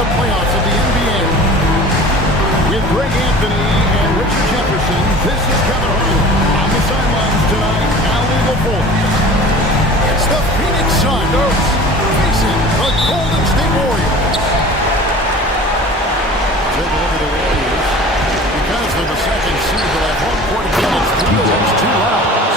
the playoffs of the NBA. With Greg Anthony and Richard Jefferson, this is Kevin Harlan. On the sidelines tonight, Allie LaForce. It's the Phoenix Suns facing the Golden State Warriors. Take a look at the Warriors. Because they're the second seed, they'll have home court advantage 3 of the next 2 rounds.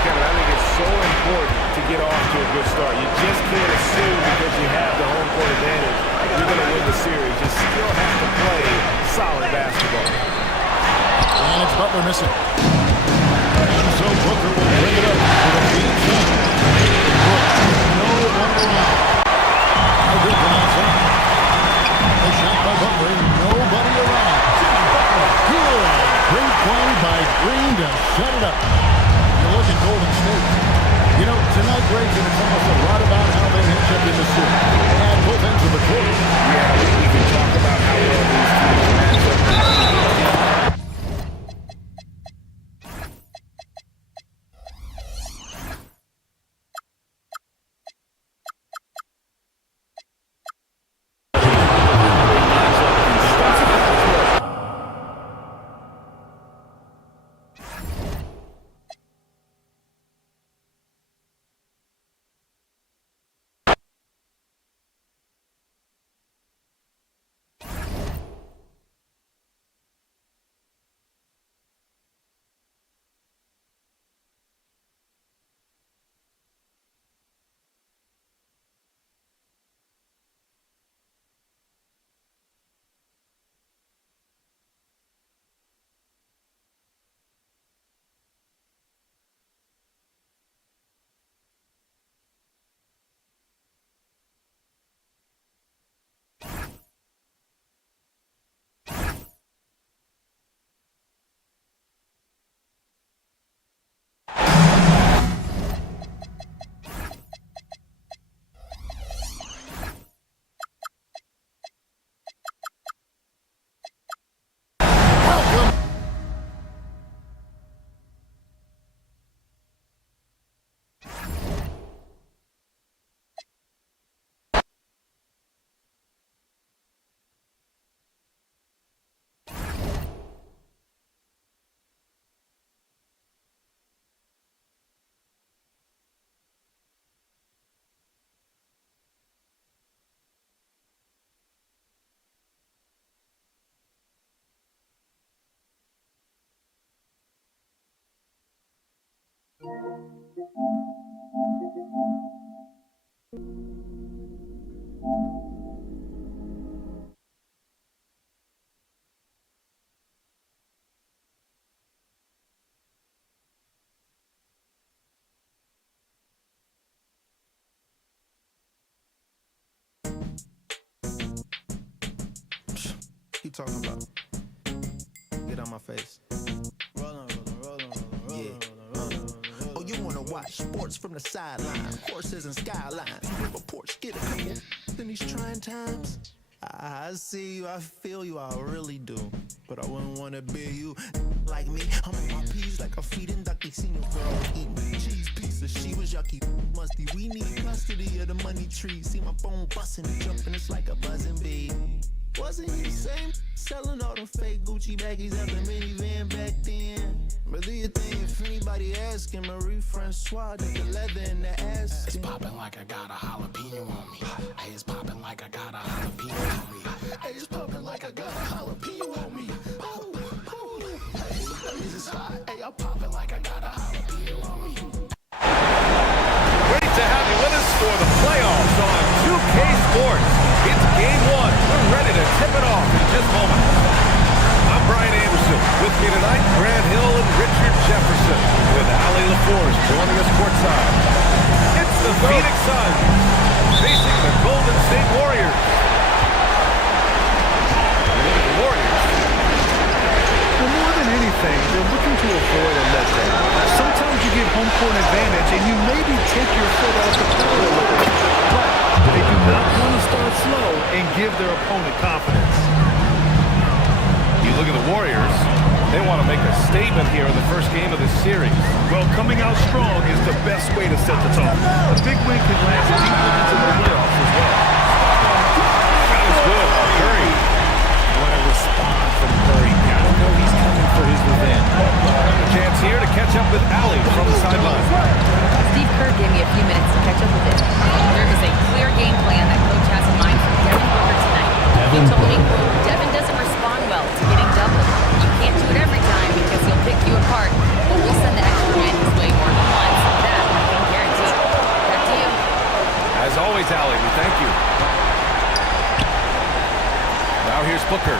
Kevin, I think it's so important to get off to a good start. You just can't assume because you have the home court advantage you're going to win the series. You still have to play solid basketball. And it's Butler missing. And so Booker will bring it up for the Phoenix Suns. No one around. How good from outside. A shot by Butler. Nobody around. Good. Great play by Green to shut it up. You look at Golden State. You know, tonight Greg's going to tell us a lot about how they match up in the series. And both ends of the court. Yeah, we can talk about how well these teams match up. You talking about? Get on my face. Rollin'. Oh, you wanna watch sports from the sideline? Horses and skylines. River porch, get a couple in these trying times. I see you, I feel you, I really do. But I wouldn't wanna be you like me. I'm on my P's like a feeding ducky. Seen your girl eating cheese pieces. She was yucky, musty. We need custody of the money tree. See my phone busting and jumping, it's like a buzzing bee. Wasn't he the same? Selling all them fake Gucci baggies out the minivan back then. But do you think if anybody asking, Marie Francois did the leather in the ass? It's popping like I got a jalapeno on me. Hey, it's popping like I got a jalapeno on me. Hey, it's popping like I got a jalapeno on me. Ooh, ooh. Hey, it's hot. Hey, I'm popping like I got a jalapeno on me. Great to have you with us for the playoffs on 2K Sports. It's game 1. We're ready to tip it off in just moments. I'm Brian Anderson. With me tonight, Grant Hill and Richard Jefferson, with Allie LaForce joining us courtside. It's the Phoenix Suns facing the Golden State Warriors. The Warriors. Well, more than anything, they're looking to avoid a letdown. Sometimes you get home court advantage and you maybe take your foot off the pedal a little bit. But they do not want to start slow and give their opponent confidence. You look at the Warriors, they want to make a statement here in the first game of this series. Well, coming out strong is the best way to set the tone. A big win can last deep into the playoffs as well. Foul Booker gave me a few minutes to catch up with it. There is a clear game plan that Coach has in mind for Devin Booker tonight. He told me, quote, Devin doesn't respond well to getting doubled. You can't do it every time because he'll pick you apart, but we'll send the extra man his way more than once. That I can guarantee. Back to you. As always, Allie, we thank you. Now here's Booker.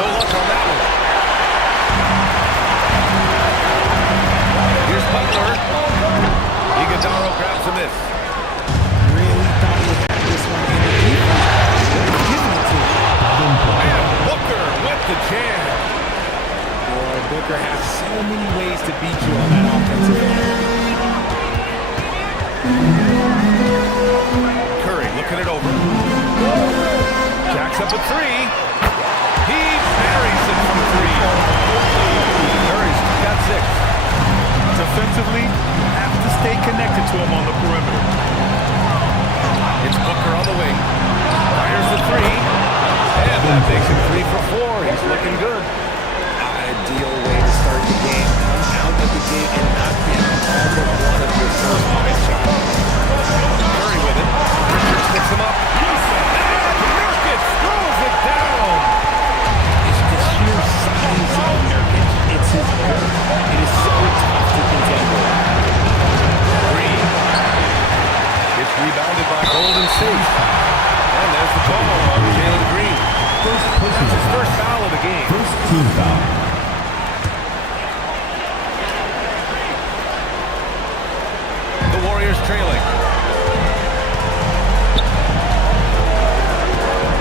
No luck on that one. Here's Butler. Iguodala grabs a miss. Really thought he had this one in the defense. Giving it to him. And Booker with the jam. Boy, Booker has so many ways to beat you on that offensive end. Curry looking it over. Jacks up a three. He buries it from three. Curry's got 6. Defensively, you have to stay connected to him on the perimeter. It's Booker on the wing. Fires the three. And that makes him 3 for 4. He's looking good. Ideal way to start the game. Come out of the gate and knock down all but one of your first 5 shots. Curry with it. Richards picks him up. And Nurkic throws it down. It's the sheer size of Nurkic. It's his girth. It is so tough to contend with. Green. It's rebounded by Golden State. And there's the ball on Jalen Green. That's his first foul of the game. First team foul. The Warriors trailing.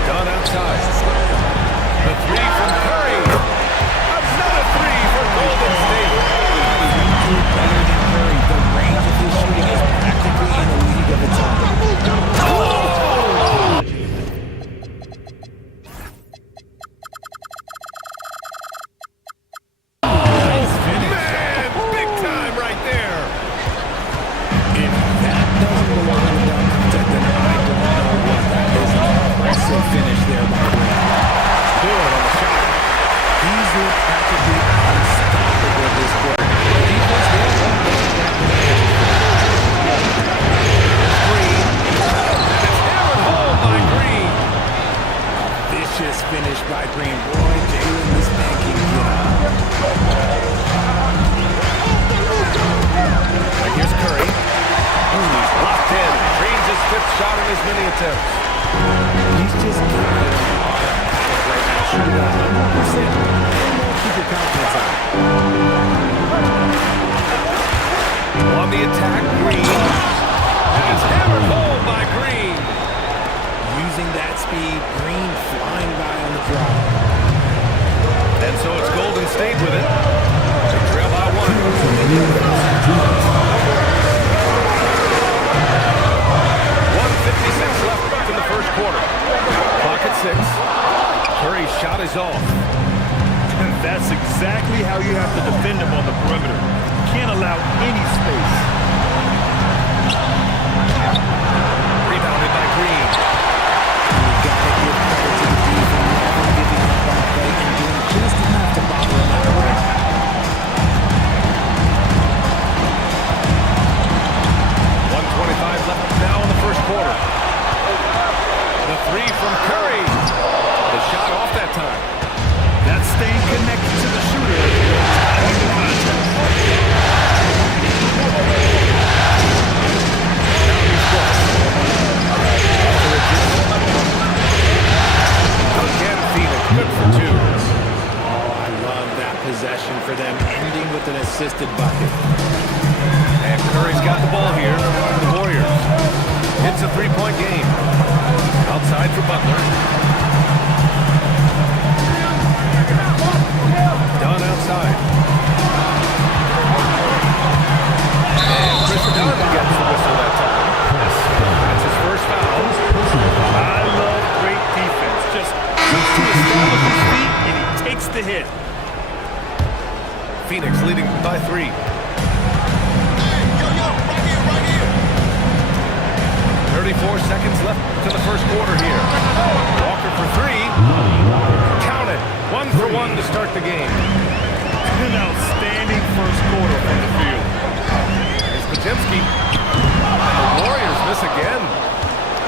Done outside. The three from Curry. Another three for Golden State. Better than Curry. The range of his shooting is practically in a league of its own. Man, big time right there. If that doesn't belong in the dunk contest, then I don't know what that is. Impressive finish there by Green. Good on the shot. He's looked practically unstoppable this quarter. Defense there won't make that many Green. And it's hammered home by Green. vicious finish by Green. Boy, Jalen, this man can get up. And here's Curry. He's locked in. Green's his 5th shot in as many attempts. He's just giving it all right now. Shooting at 100%. Keep your confidence up. On the attack, Green. And it's hammered home by Green. Using that speed, Green flying by on the drive. And so it's Golden State with it. They trail by 1. 1:56 left in the first quarter. Clock at 6. Curry's shot is off. And that's exactly how you have to defend him on the perimeter. You can't allow any space. Rebounded by Green. You gotta give credit to the defense, never giving up on play and doing just enough to bother him out of it. 1:25 left now in the first quarter. The three from Curry. The shot off that time. That's staying connected to the shooter.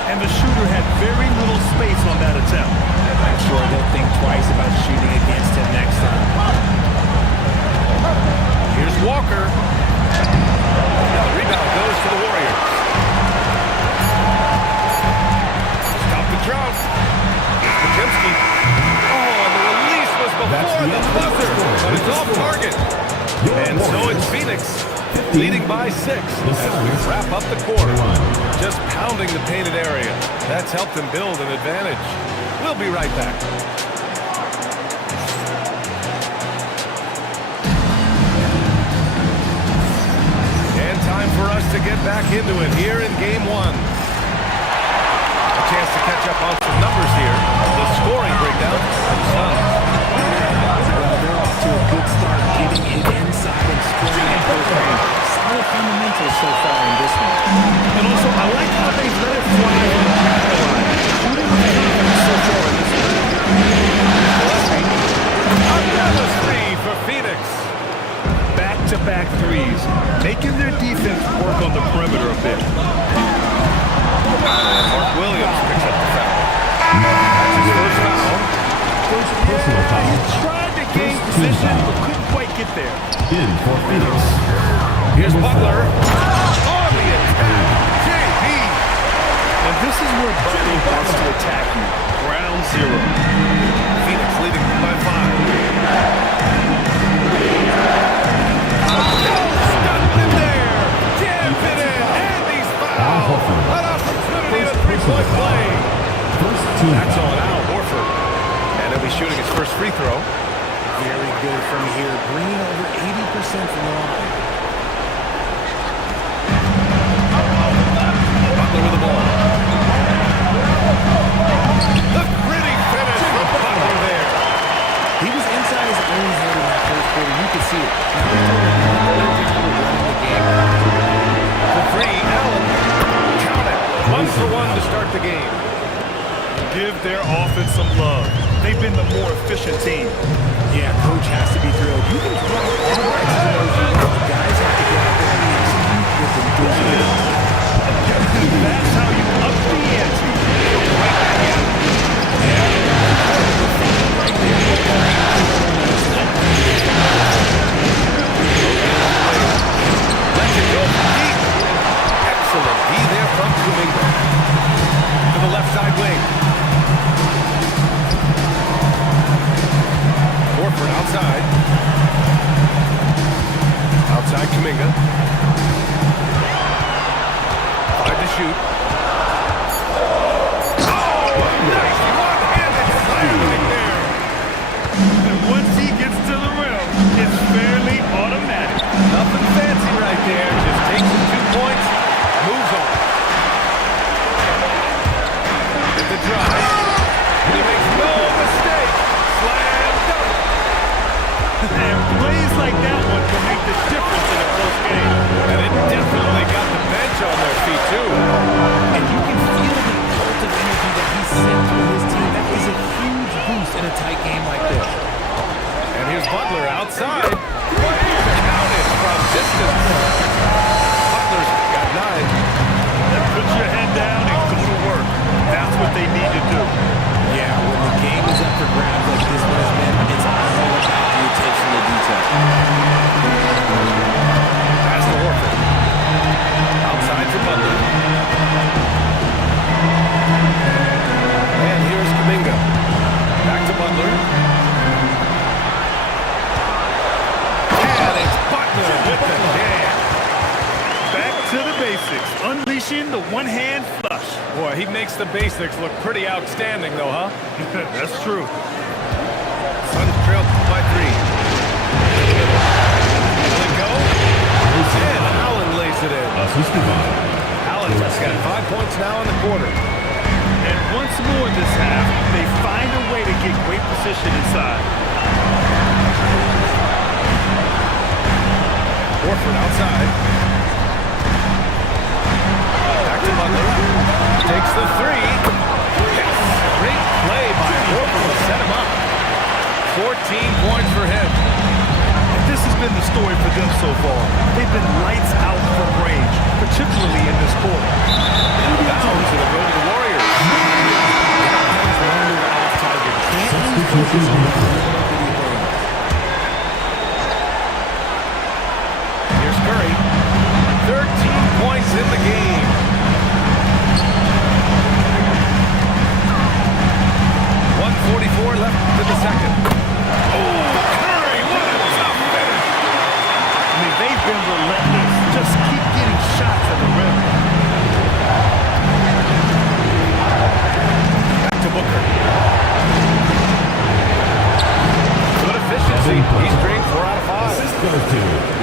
and the shooter had very little space on that attempt. I'm sure they'll think twice about shooting against him next time. Here's Walker. And the rebound goes to the Warriors. Stop the drought. Here's Podziemski. Oh, and the release was before the buzzer, but it's off target. And so it's Phoenix leading by 6 as we wrap up the quarter. Just pounding the painted area. That's helped them build an advantage. We'll be right back. And time for us to get back into it here in Game 1. A chance to catch up on some numbers here. The scoring breakdown for the Suns. Well, they're off to a good start, getting it inside and scoring at close range. Solid fundamentals so far in this one. And also, I like how they let it fly on the free throw line. Shooting with confidence so far in this one. Another three for Phoenix. Back-to-back threes, making their defense work on the perimeter a bit. Mark Williams picks up the foul. That's his first foul. He tried to gain position, but couldn't quite get there. In for Phoenix. Here's Butler. On the attack. JB. And this is where Butler wants to attack you. Ground zero. Phoenix leading by 5. Stunned in there. Jams it in. And he's fouled. An opportunity at a three-point play. That's on Al Horford. And he'll be shooting his first free throw. Very good from here, bringing over 80% from the line. Butler with the ball. The gritty finish from Butler there. He was inside his own head in that first quarter. You could see it. Running the game. The three, Allen. Count it. 1 for 1 to start the game. Give their offense some love. They've been the more efficient team. Yeah, coach has to be thrilled. You can throw all the X's and O's you want. The guys have to get out there and execute with enthusiasm. That's how you up the ante. Let's it go from deep. Excellent D there from Kuminga. To the left side wing. Horford outside. Outside Kuminga. 5 to shoot. Oh, nice one-handed slamming there. And once he gets to the rim, it's fairly automatic. Nothing fancy right there. Just takes his 2 points, moves on. With the drive. He makes no mistake. Slam dunk. And plays like that one can make the difference in a close game. And it definitely got the bench on their feet, too. And you can feel the cult of energy that he sent through his team. That is a huge boost in a tight game like this. And here's Butler outside. Counted from distance. Butler's got 9. Put your head down and go to work. That's what they need to do. Yeah, when the game is up for grabs like this one has been, it's all about the attention to detail. Pass to Horford. Outside to Butler. And here's Kuminga. Back to Butler. And it's Butler with the jam. Back to the basics. Unleashing the one-hand flush. Boy, he makes the basics look pretty outstanding, though, huh? That's true. Suns trail by 3. Let it go. And Allen lays it in. Allen's got 5 points now in the quarter. And once more this half, they find a way to get great position inside. Horford outside. Back to Butler. Takes the 3. Yes! Great play by Horford to set him up. 14 points for him. And this has been the story for them so far. They've been lights out from range, particularly in this quarter. Inbounds, it'll go to the Warriors. focus on the little thing. Here's Curry. 13 points in the game. .144 left to the second. Oh, Curry, what a tough finish. I mean, they've been relentless. Just keep getting shots at the rim. Back to Booker. Good efficiency. He's drained 4 out of 5.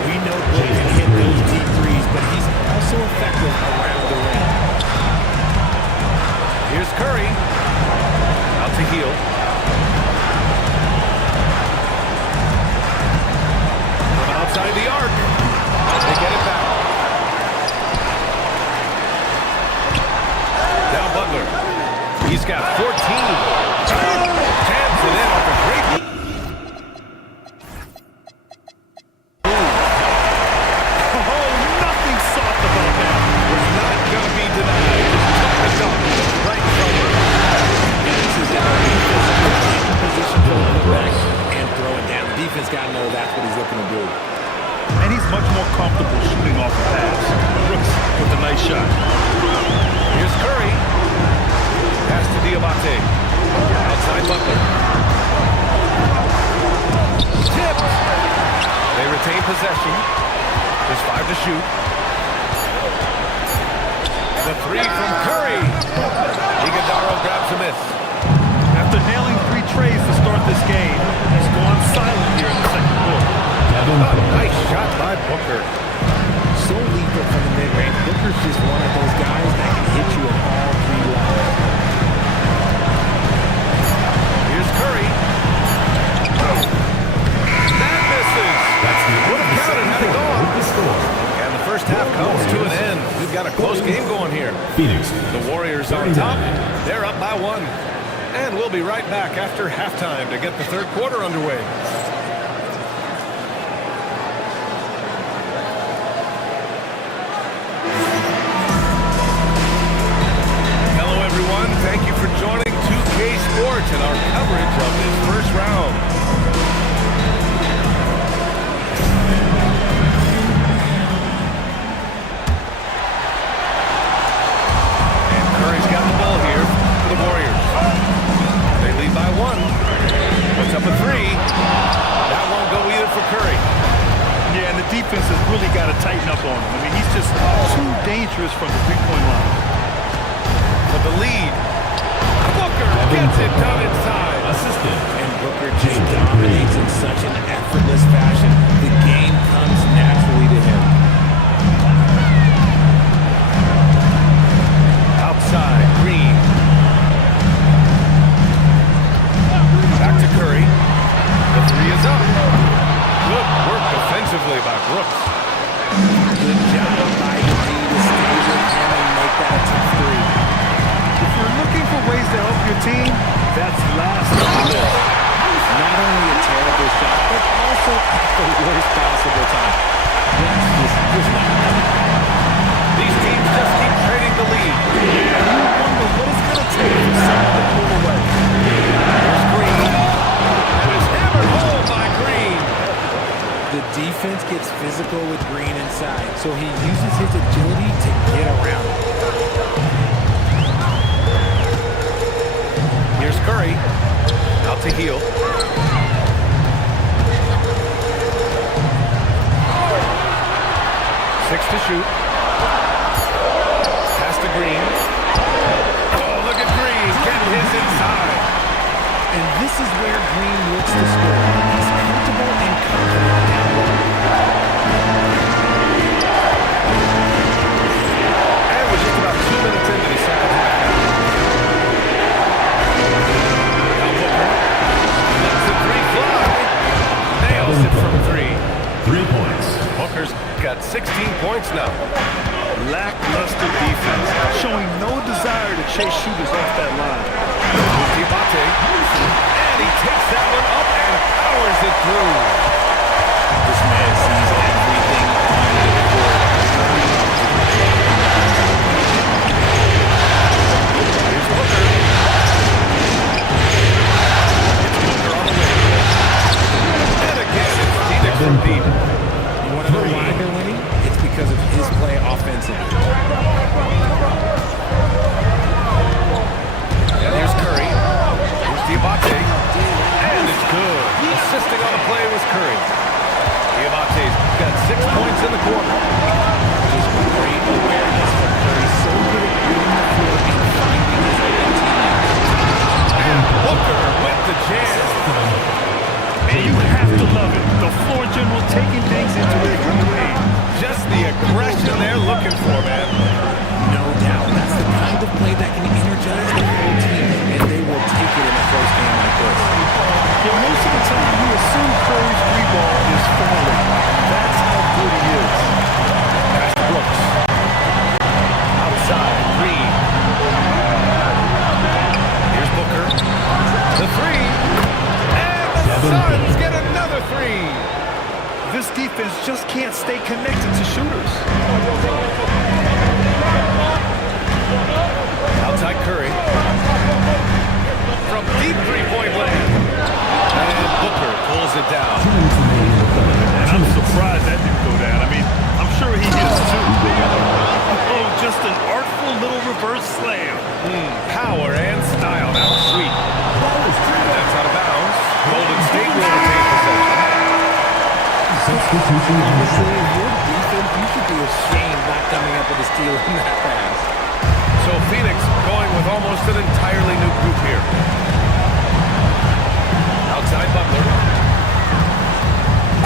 We know Book can hit those deep threes, but he's also effective around the rim. Here's Curry. Out to Hield. From outside the arc. They get it back. Now Butler. He's got 14. Jams it in off a great lead. Oh, nothing soft about that. Was not going to be denied. Just took the dunk right from her. This is in a position to put it back and throw it down. Defense got to know that's what he's looking to do. And he's much more comfortable shooting off the pass. Brooks with a nice shot. Here's Curry. Pass to Diabate. Outside Butler. Tipped. They retain possession. There's 5 to shoot. The 3 from Curry. Iguodala grabs a miss. After nailing 3 trays to start this game, he's gone silent here in the second quarter. Nice shot by Booker. So lethal from the mid-range. Booker's just one of those guys that can hit you at all 3 levels. Here's Curry. That misses. Would have counted had it gone. And the first half comes to an end. We've got a close game going here. Phoenix. The Warriors on top. They're up by 1. And we'll be right back after halftime to get the third quarter underway. Hello, everyone. Thank you for joining 2K Sports and our coverage of this first round. And Curry's got the ball here for the Warriors. They lead by 1. Puts up a 3. That won't go either for Curry. Yeah, and the defense has really got to tighten up on him. I mean, he's just too dangerous from the three-point line. For the lead. Booker gets it done inside. And Booker just dominates in such an effortless fashion. The game comes naturally to him. Outside, Green. Back to Curry. The 3 is up. Good work defensively by Brooks. Good job by Green to stay with him and make that a tough 3. If you're looking for ways to help your team, that's last on the list. Not only a terrible shot, but also at the worst possible time. That's just not enough. These teams just keep trading the lead. You wonder what it's going to take for someone to pull away. There's Green. And it's hammered home by Green. The defense gets physical with Green inside, so he uses his agility to get around it. Here's Curry. Out to Hield. 6 to shoot. Pass to Green. Oh, look at Green. Getting his inside. And this is where Green looks to score. He's comfortable and confident down low. And we're just about 2 minutes into the second half. Now Booker lets the 3 fly. Nails it from 3. 3 points. Booker's got 16 points now. Lackluster defense, showing no desire to chase shooters off that line. Diabate. And he takes that one up and powers it through. This man sees everything on the court. Here's Booker. It's Booker of play that can energize the whole team, and they will take it in a close game like this. Yeah, most of the time you assume Curry's free ball is falling. That's how good he is. Pass to Brooks. Outside, Green. Here's Booker. The three. And the Suns get another three. This defense just can't stay connected to shooters. Outside Curry. From deep three-point land. And Booker pulls it down. And I'm surprised that didn't go down. I mean, I'm sure he is too. Oh, just an artful little reverse slam. Power and style. That was sweet. That's out of bounds. Golden State will retain possession. Honestly, your defense, you should be ashamed not coming up with a steal in that pass. So Phoenix going with almost an entirely new group here. Outside Butler.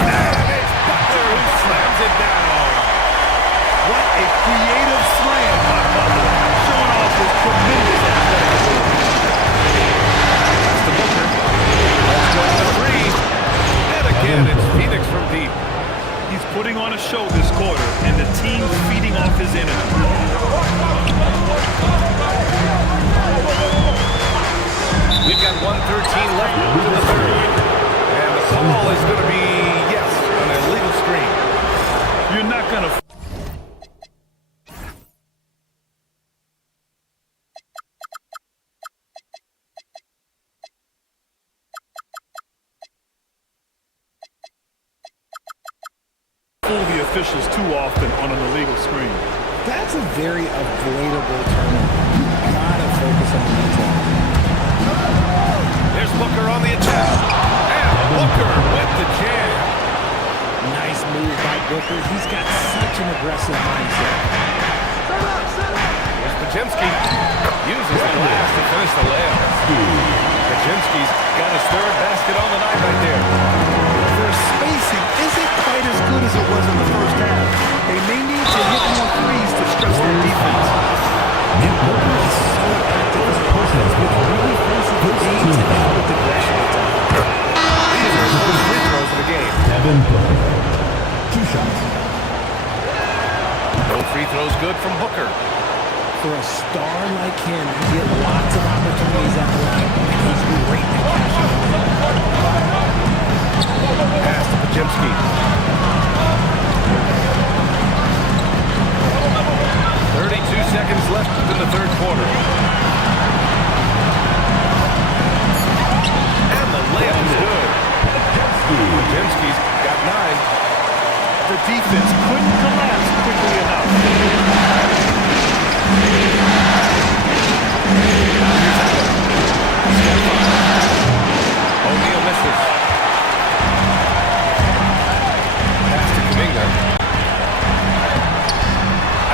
And it's Butler who slams it down. What a creative slam by Butler, showing off his tremendous athletic ability. That's the Booker. Let's go to three. And again, it's Phoenix from deep. He's putting on a show this quarter, and the team's feeding off his energy. We've got 1:13 left in the third. And the call is going to be, yes, an illegal screen. You're not going to... fool the officials too often on an illegal screen. That's a very avoidable turnover. You gotta focus on the detail. There's Booker on the attack. And Booker with the jam. Nice move by Booker. He's got such an aggressive mindset. Here's Podziemski. Uses the glass to finish the layup. Podziemski's got his third basket on the night right there. Their spacing isn't quite as good as it was in the first half. They may need to hit more threes to stress their defense. Booker is so active as a person with really offensive games and with aggression at times. These are the first free throws of the game. Devin Booker. 2 shots. No free throws good from Booker. For a star like him, you get lots of opportunities at the line. He's great at cashing them in. Pass to Podziemski. 32 seconds left in the third quarter. And the layup is good. Podziemski's got 9. The defense couldn't collapse quickly enough. O'Neal misses. Pass to Kuminga.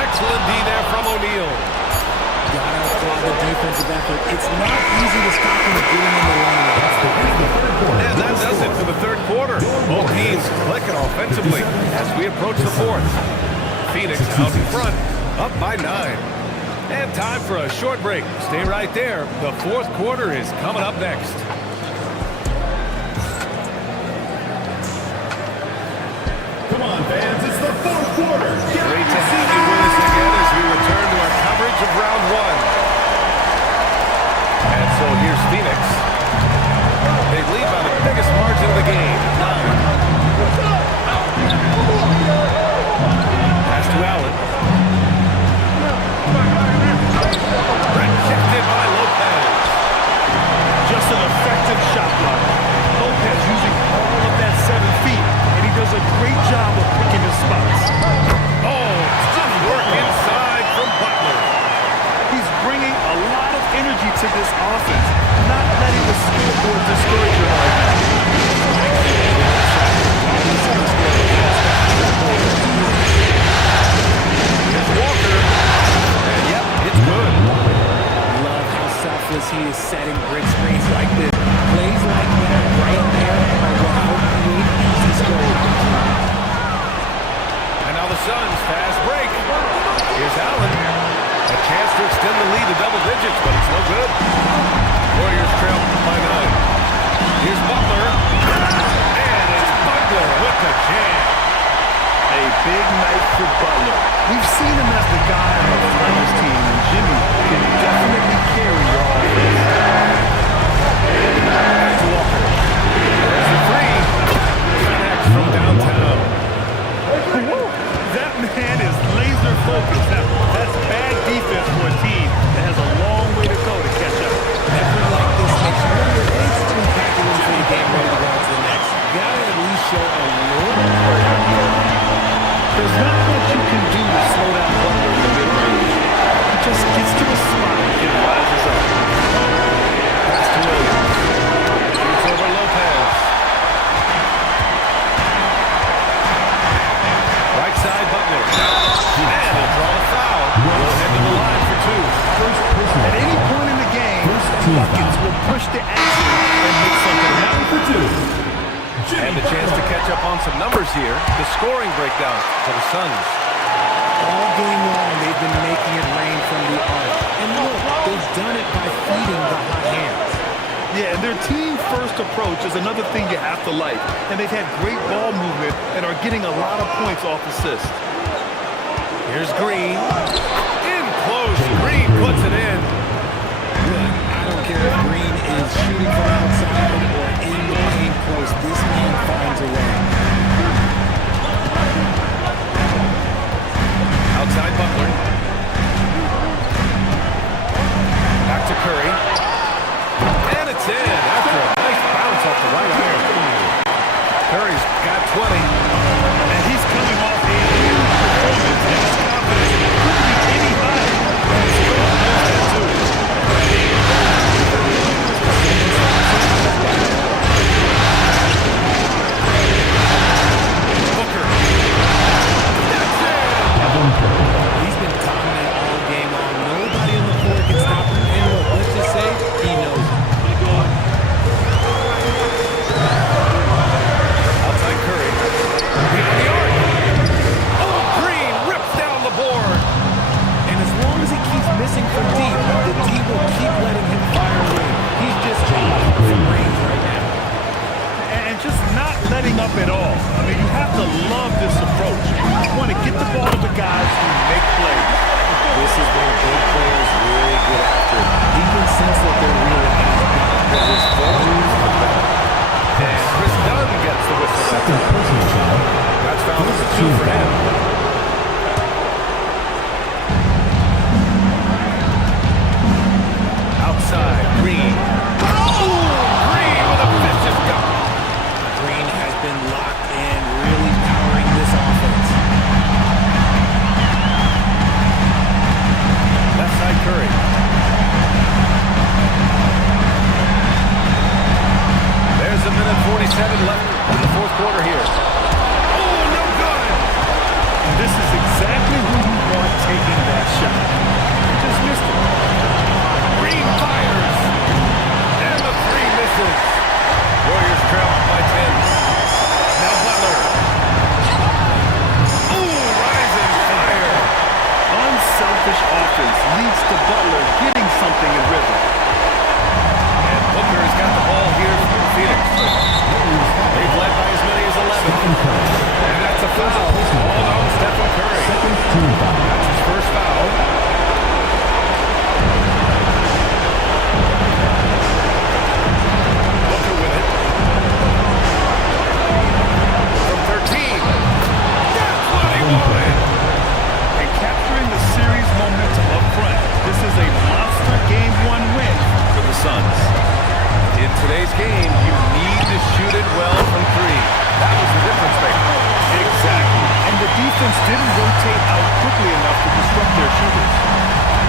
Excellent D there from O'Neal. Gotta applaud the defensive effort. It's not easy to stop him getting in the lane. And that does it for the third quarter. Both teams clicking offensively as we approach the fourth. Phoenix out in front, up by 9. And time for a short break. Stay right there. The fourth quarter is coming up next. Come on, fans, it's the fourth quarter. Great to have you with us again as we return to our coverage of round 1. And so here's Phoenix. They lead by the biggest margin of the game, 9. Pass to Allen. Rejected by Lopez. Just an effective shot block. Lopez using all of that 7 feet, and he does a great job of picking his spots. Oh, tough work inside from Butler. He's bringing a lot of energy to this offense, not letting the scoreboard discourage him like that. Here's Walker. And yep, it's good. Love how selfless he is setting brick screens like this. Plays like that right there are what help create easy scoring. And now the Suns fast break. Here's Allen. A chance to extend the lead to double digits, but it's no good. Warriors trail by 9. Here's Butler. And it's Butler with the jam. A big night for Butler. We've seen him as the guy on the finals team, and Jimmy can definitely carry your offense. Back to Walker. There's the three. Connects from downtown. That man is laser focused. That's bad defense for a team that has a long way to go to catch up. Effort like this makes you wonder if it's too packed into the game ready to go on to the next. You gotta at least show a little bit. There's not much you can do to slow down Butler in the mid-range. He just gets to a spot and rises up. Pass to Williams. Shoots over Lopez. Right side, Butler. And they'll draw a foul. We'll head to the line for 2. At any point in the game, Buckets will push the action and make something happen for 2. And a chance to catch up on some numbers here. The scoring breakdown for the Suns. All game long, they've been making it rain from the arc. And look, they've done it by feeding the hot hands. Yeah, and their team-first approach is another thing you have to like. And they've had great ball movement and are getting a lot of points off assists. Here's Green. In close. Green puts it in. Look, I don't care if Green is shooting from outside or in the paint close. This man finds a way. Outside Butler. Back to Curry. And it's in after a nice bounce off the right iron. Curry's got 20. And he's coming off a huge performance, and his confidence couldn't be any higher. His score knows that too. Booker. He's been dominant all game long. Nobody on the floor can stop him. And look, let's just say he knows it. Outside Curry. Behind the arc. Oh, Green rips down the board. And as long as he keeps missing from deep, the D will keep letting him fire away. He's just off from range right now. And just not letting up at all. I mean, you have to love this approach. You want to get the ball to the guys who make plays. This is where big players really get after it. He can sense that they're realizing that his focus is better. And Chris Dunn gets the whistle. That's foul number 2 for him. Outside, Green. Oh! Green with a vicious dunk. Green has been locked in, really powering this offense. Left side, Curry. There's a minute 47 left in the fourth quarter here. Oh, no good! And this is exactly who you want taking that shot. He just missed it. Green fires. And the 3 misses. Warriors trail by 10. Now Butler. Ooh, rising fire. Unselfish offense leads to Butler getting something in rhythm. And Booker has got the ball here for Phoenix. They've led by as many as 11. And that's a foul. Called on Stephen Curry. That's his first foul. Booker with it. From 13. That's what he wanted. And capturing the series momentum up front, this is a monster Game 1 win for the Suns. In today's game, you need to shoot it well from 3. That was the difference maker. Exactly. And the defense didn't rotate out quickly enough to disrupt their shooters.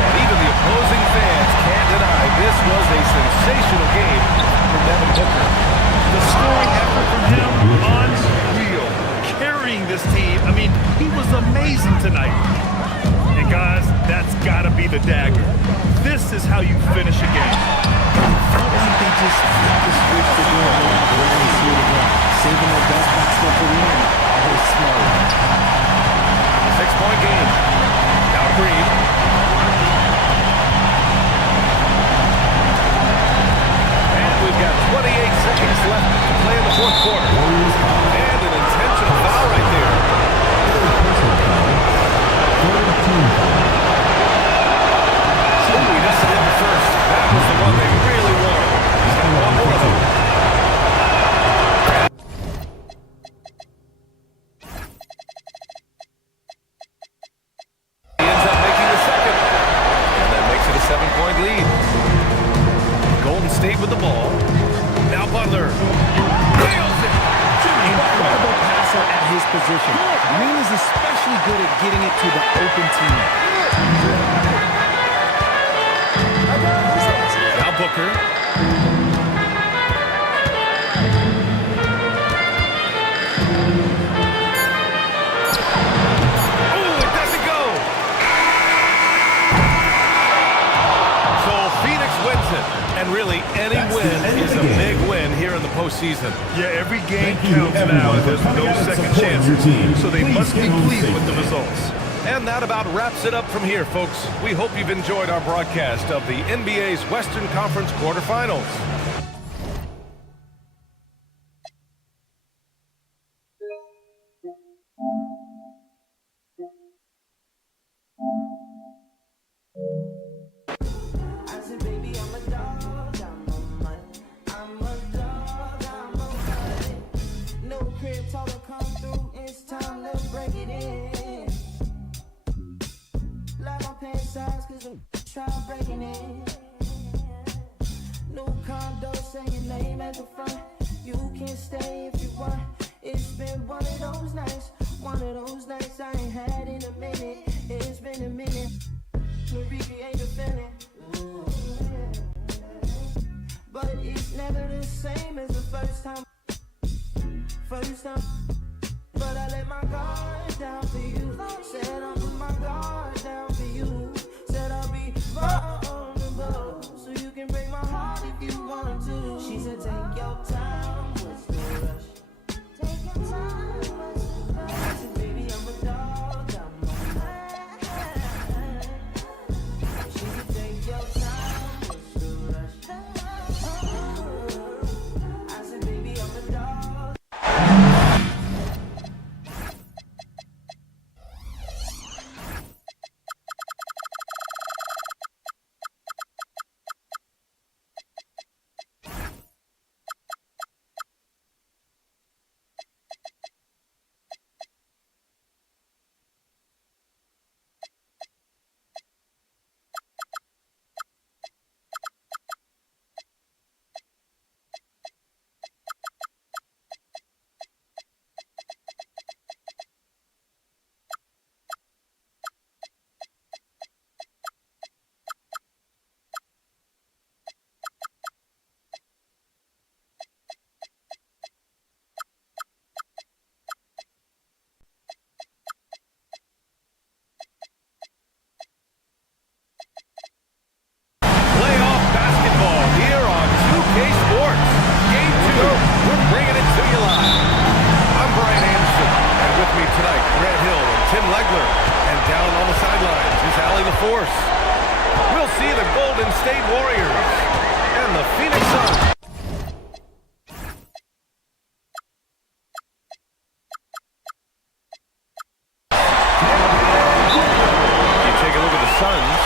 And even the opposing fans can't deny this was a sensational game for Devin Booker. The scoring effort from him, unreal. Carrying this team, I mean, he was amazing tonight. And guys, that's got to be the dagger. This is how you finish a game. Felt like they just flipped the switch to doing more. We're going to see it again. Saving their best basketball for the end. Always smart. 6-point game. Now Green. State with the ball. Now Butler. Nails it. Incredible passer at his position. Green is especially good at getting it to the open team. Now Booker. Oh, it doesn't go. So Phoenix wins it. And really, any win is a big win here in the postseason. Yeah, every game counts now, and there's no second chances. So they must be pleased with the results. And that about wraps it up from here, folks. We hope you've enjoyed our broadcast of the NBA's Western Conference quarterfinals. I said, baby, I'm a dog, I'm a mutt. I'm a dog, I'm a mutt. No crib, taller come through, it's time to break it in. Like my pants size, cause I'm trying breaking in. New condo, say your name at the front. You can stay if you want. It's been one of those nights I ain't had in a minute. It's been a minute. To recreate the feeling. Ooh, yeah. But it's never the same as the first time. But I let my guard down for you. Said I'll put my guard down for you. Said I'll be vulnerable, so you can break my heart if you want to. She said take your time, what's the rush? Take your time, what's the rush? I said baby I'm a dog, I'm a man. She said take your time, what's the rush? I said baby I'm a dog. Playoff basketball here on 2K Sports. Game 2, we're bringing it to you live. I'm Brian Anderson, and with me tonight, Grant Hill and Tim Legler. And down on the sidelines is Allie LaForce. We'll see the Golden State Warriors and the Phoenix Suns. You take a look at the Suns.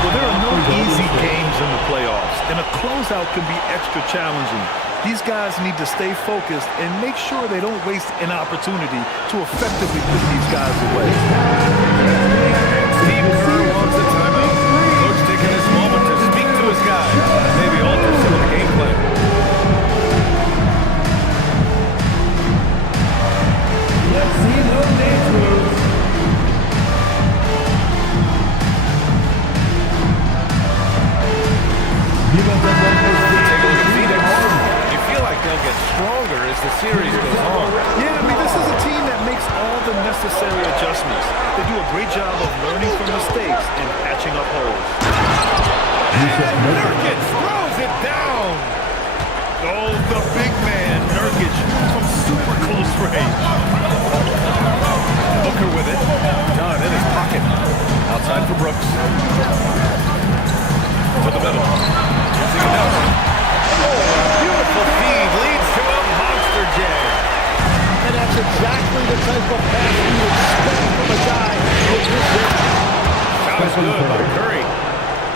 Well, there are no easy games in the playoffs, and a closeout can be extra challenging. These guys need to stay focused and make sure they don't waste an opportunity to effectively put these guys away. And Steve Kerr wants a timeout. Coach taking this moment to speak to his guys, maybe alter some of the game plan. Let's see those dance moves. Give us that one more Take a look at Phoenix. You feel like they'll get stronger as the series goes on. Yeah, I mean, this is a team that makes all the necessary adjustments. They do a great job of learning from mistakes and patching up holes. And Nurkic throws it down. Oh, the big man, Nurkic, from super close range. Booker with it. Dunn in his pocket. Outside for Brooks. To the middle. Using it up. Beautiful feed leads to a monster jam. And that's exactly the type of pass you expect from a guy with this big. Shot is good by Curry.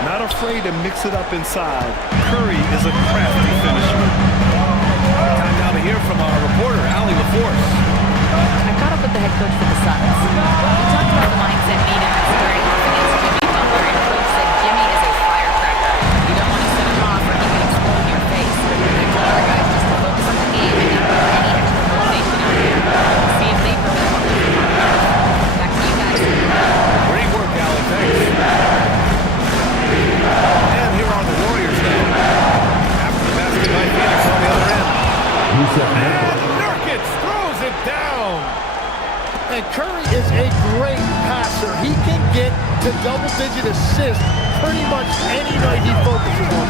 Not afraid to mix it up inside. Curry is a crafty finisher. Time now to hear from our reporter, Allie LaForce. I caught up with the head coach for the Suns. We talked about the mindset needed for scoring confidence Jimmy Butler, and coach said Jimmy is a firecracker. You don't want to set him off or double-digit assists pretty much any night he focuses on.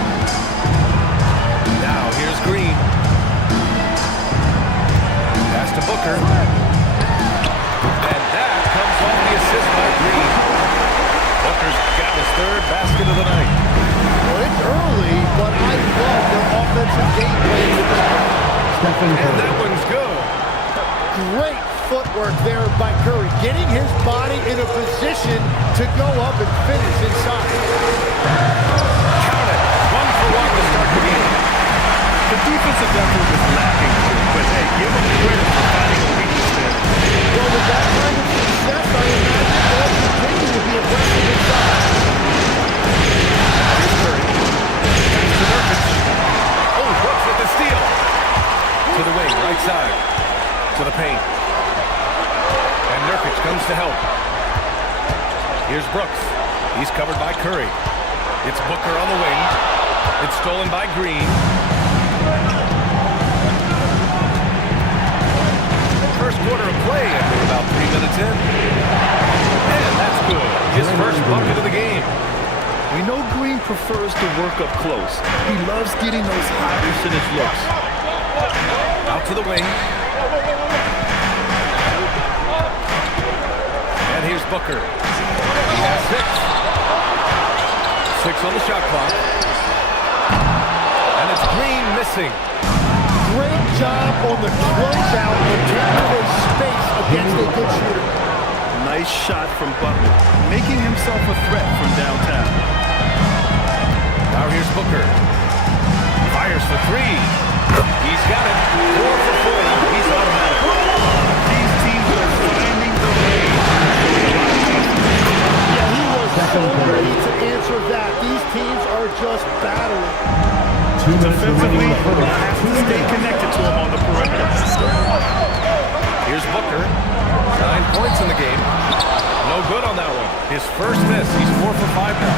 Now here's Green. Pass to Booker. And that comes off the assist by Green. Booker's got his third basket of the night. Well, it's early, but I love their offensive game plan with this guy. And that one's good. Great footwork there by Curry, getting his body in a position to go up and finish inside. Count it. 1 for 1 to start the game. The defensive effort was lacking here, but hey, give them credit for finding a weakness there. Well, with that kind of success, I imagine they'll continue to be aggressive inside. Here's Curry. Pass to Nurkic. Oh, Brooks with the steal. To the wing, right side. To the paint. And Nurkic comes to help. Here's Brooks. He's covered by Curry. It's Booker on the wing. It's stolen by Green. First quarter of play, and we're about 3 minutes in. And that's good. His first bucket of the game. We know Green prefers to work up close. He loves getting those high percentage looks. Out to the wing. And here's Booker. He has 6. 6 on the shot clock. And it's Green missing. Great job on the closeout and taking away space against a good shooter. Nice shot from Butler, making himself a threat from downtown. Now here's Booker. Fires for 3. He's got it. 4 for 4 now. He's automatic. These teams are finding the range. Yeah, he was so ready to answer that. These teams are just battling. Defensively, we'll have to stay connected to him on the perimeter. Here's Booker. 9 points in the game. No good on that one. His first miss. He's 4 for 5 now.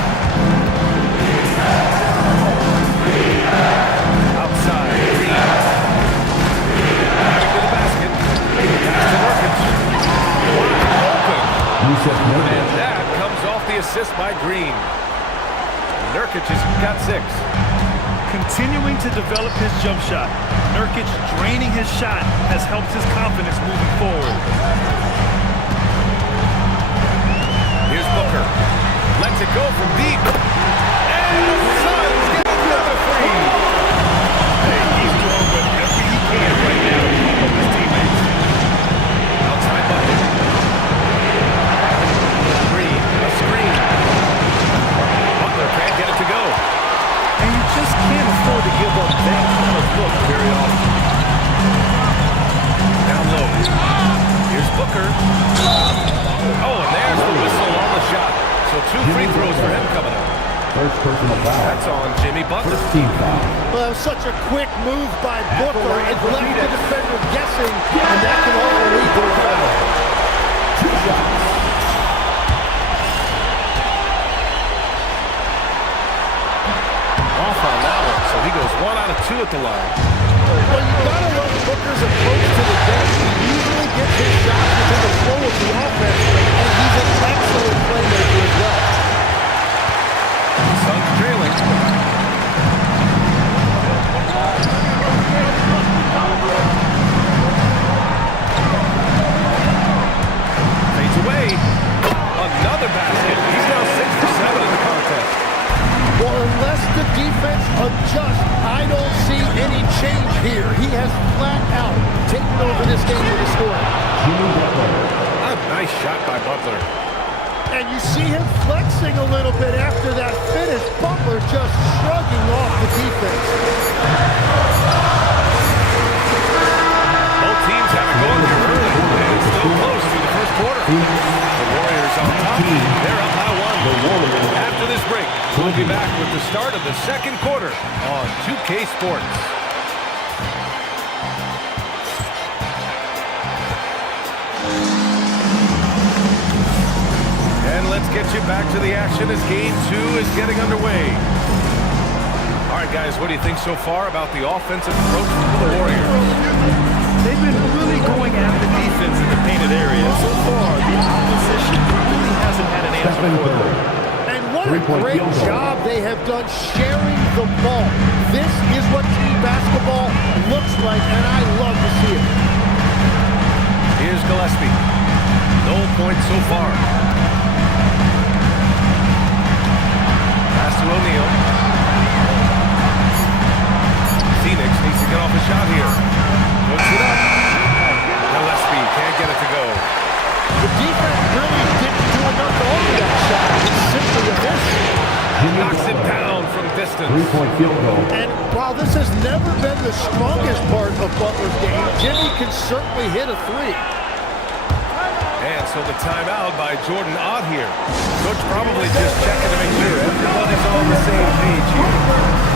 Outside. Green. Back to the basket. Pass to Nurkic. Wide open. And that comes off the assist by Green. Nurkic has got 6. Continuing to develop his jump shot, Nurkic draining his shot has helped his confidence moving forward. Here's Booker. Lets it go from deep. And the Suns get another free. Hey, he's doing whatever he can right now to help his teammates. Outside Butler. Green, a screen. Butler can't get it to go. And you just can't afford to give up that kind of look very often. Down low. Here's Booker. Oh, and there's the whistle on the shot. So 2 free throws for him coming up. First personal foul. That's on Jimmy Butler. First team foul. Well, that was such a quick move by Booker. It left the defender guessing, and that can all lead to a foul. 2 shots. Off on that one, so he goes 1 out of 2 at the line. Well, you gotta love Booker's approach to the game. He usually gets his shots within the flow of the offense, and he's an excellent playmaker as well. Suns trailing. Fades away. Another basket. He's now 6 for 7 in the contest. Well, unless the defense adjusts, I don't see any change here. He has flat out taken over this game with a score. A nice shot by Butler. And you see him flexing a little bit after that finish. Butler just shrugging off the defense. Both teams have it going here early. And it's still close through the first quarter. The Warriors on top. They're up by 1. After this break, we'll be back with the start of the second quarter on 2K Sports. And let's get you back to the action as Game 2 is getting underway. All right, guys, what do you think so far about the offensive approach for the Warriors? They've been really going after defense in the painted area. So far, the opposition really has hasn't had an answer Stephen for them. Curry. And what a Three-point great field goal. job they have done sharing the ball. This is what team basketball looks like, and I love to see it. Here's Gillespie. No points so far. Pass to O'Neal. Phoenix needs to get off a shot here. Puts it up. Gillespie can't get it to go. The defense really didn't do enough to open that shot. It's simply a miss. Knocks it down from distance. Three-point field goal. And while this has never been the strongest part of Butler's game, Jimmy can certainly hit a three. And so the timeout by Jordan Ott here. Coach probably just checking to make sure everybody's on the same page here.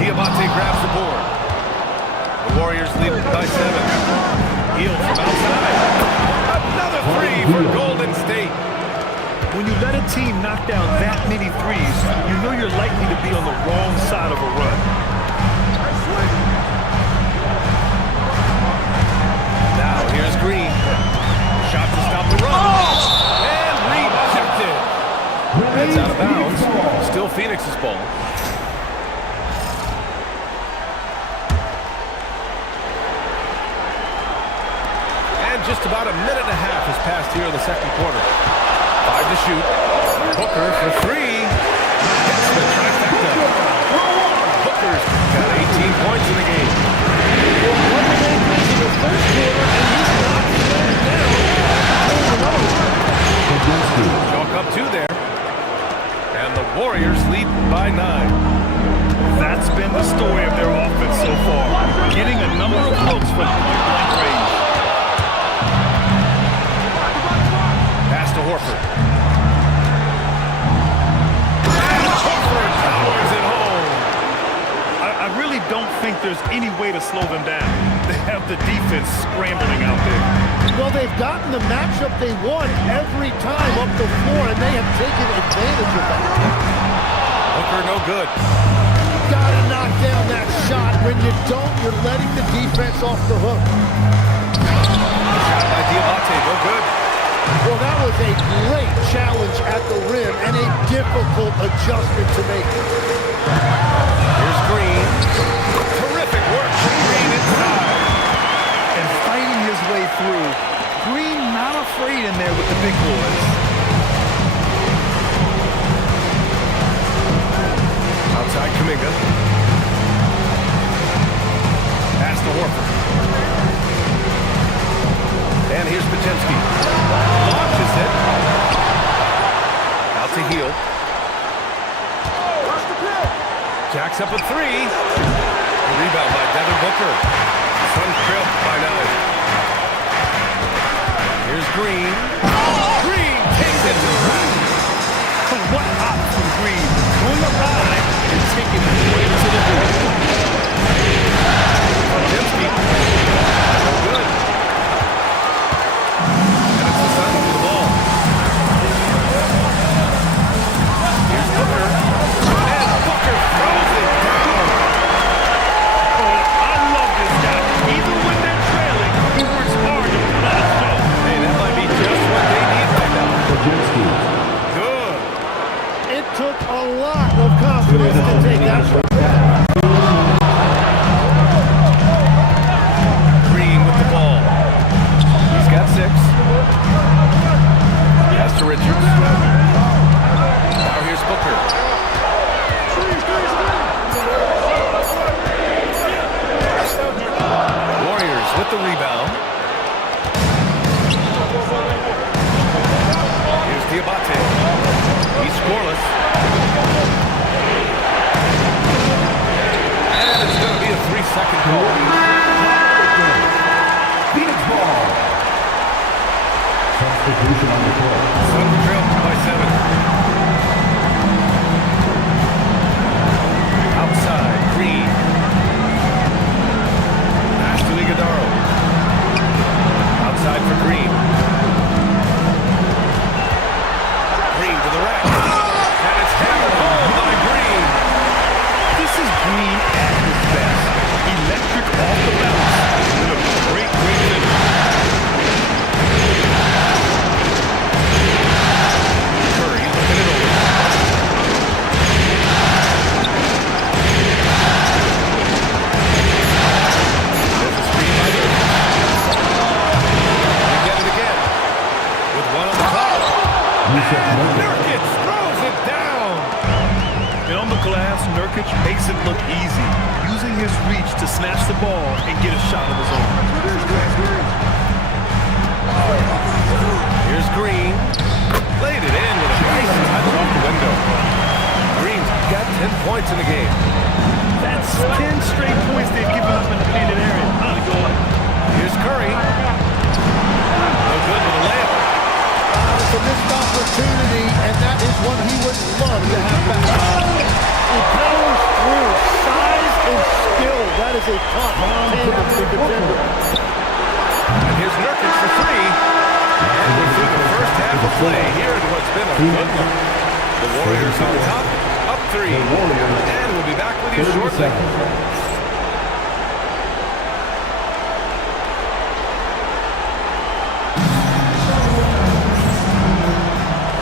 Diamante grabs the board. The Warriors lead by 7. Hield from outside. Another three for Golden State. When you let a team knock down that many threes, you know you're likely to be on the wrong side of a run. Now here's Green. Shot to stop the run. And rejected. That's out of bounds. Still Phoenix's ball. Just about a minute and a half has passed here in the second quarter. 5 to shoot. Booker for 3. Gets the trifecta. Booker's got 18 points in the game. Well, one of the main in the first quarter, and he's not slowing down. Chalk up 2 there. And the Warriors lead by 9. That's been the story of their offense so far. Getting a number of looks from point-blank range. Horford. And Horford powers it home. I really don't think there's any way to slow them down. They have the defense scrambling out there. Well, they've gotten the matchup they want every time up the floor, and they have taken advantage of that. Booker no good. Gotta knock down that shot. When you don't, you're letting the defense off the hook. Shot by Diamante, no good. Well, that was a great challenge at the rim and a difficult adjustment to make. Here's Green. Terrific work from Green inside. And fighting his way through. Green not afraid in there with the big boys. Outside Kuminga. Pass to Horford. And here's Podziemski. Launches it. Out to Hield. Jacks up a 3. A rebound by Devin Booker. Suns trail by 9. Here's Green. Green takes it to the rim. But what hop from Green? Going up high and taking it right to the hoop. Podziemski. No good. That's the Suns with the ball. Here's Booker. And Booker throws it down. Oh, I love this guy. Even when they're trailing, he works hard to put on a show. Hey, that might be just what they need right now. Podziemski. Good. It took a lot of confidence to take that shot. doesn't look easy. Using his reach to snatch the ball and get a shot of his own. Here's Green. Played it in with a nice touch off the window. Green's got 10 points in the game. That's 10 straight points they've given up in the painted area. Not good. Here's Curry. No good with a layup. It's a missed opportunity, and that is one he would love to have back. He powers through. Size and skill. That is a top tandem for defender. And here's Nurkic for three. And we're through the first half of play here in what's been a good one. The Warriors on top, up three. And we'll be back with you shortly.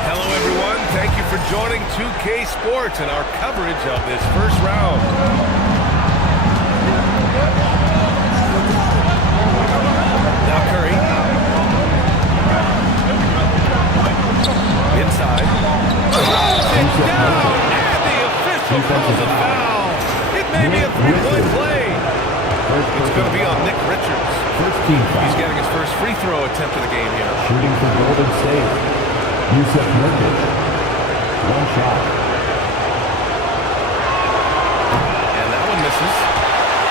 Hello, everyone. Thank you for joining 2K Sports and our coverage of this first round. Now Curry. Inside. It down, and the official calls a foul. It may be a three-point play. It's going to be on Nick Richards. He's getting his first free throw attempt of the game here. Shooting for Golden State. Yusuf Nurkic. One shot. And that one misses.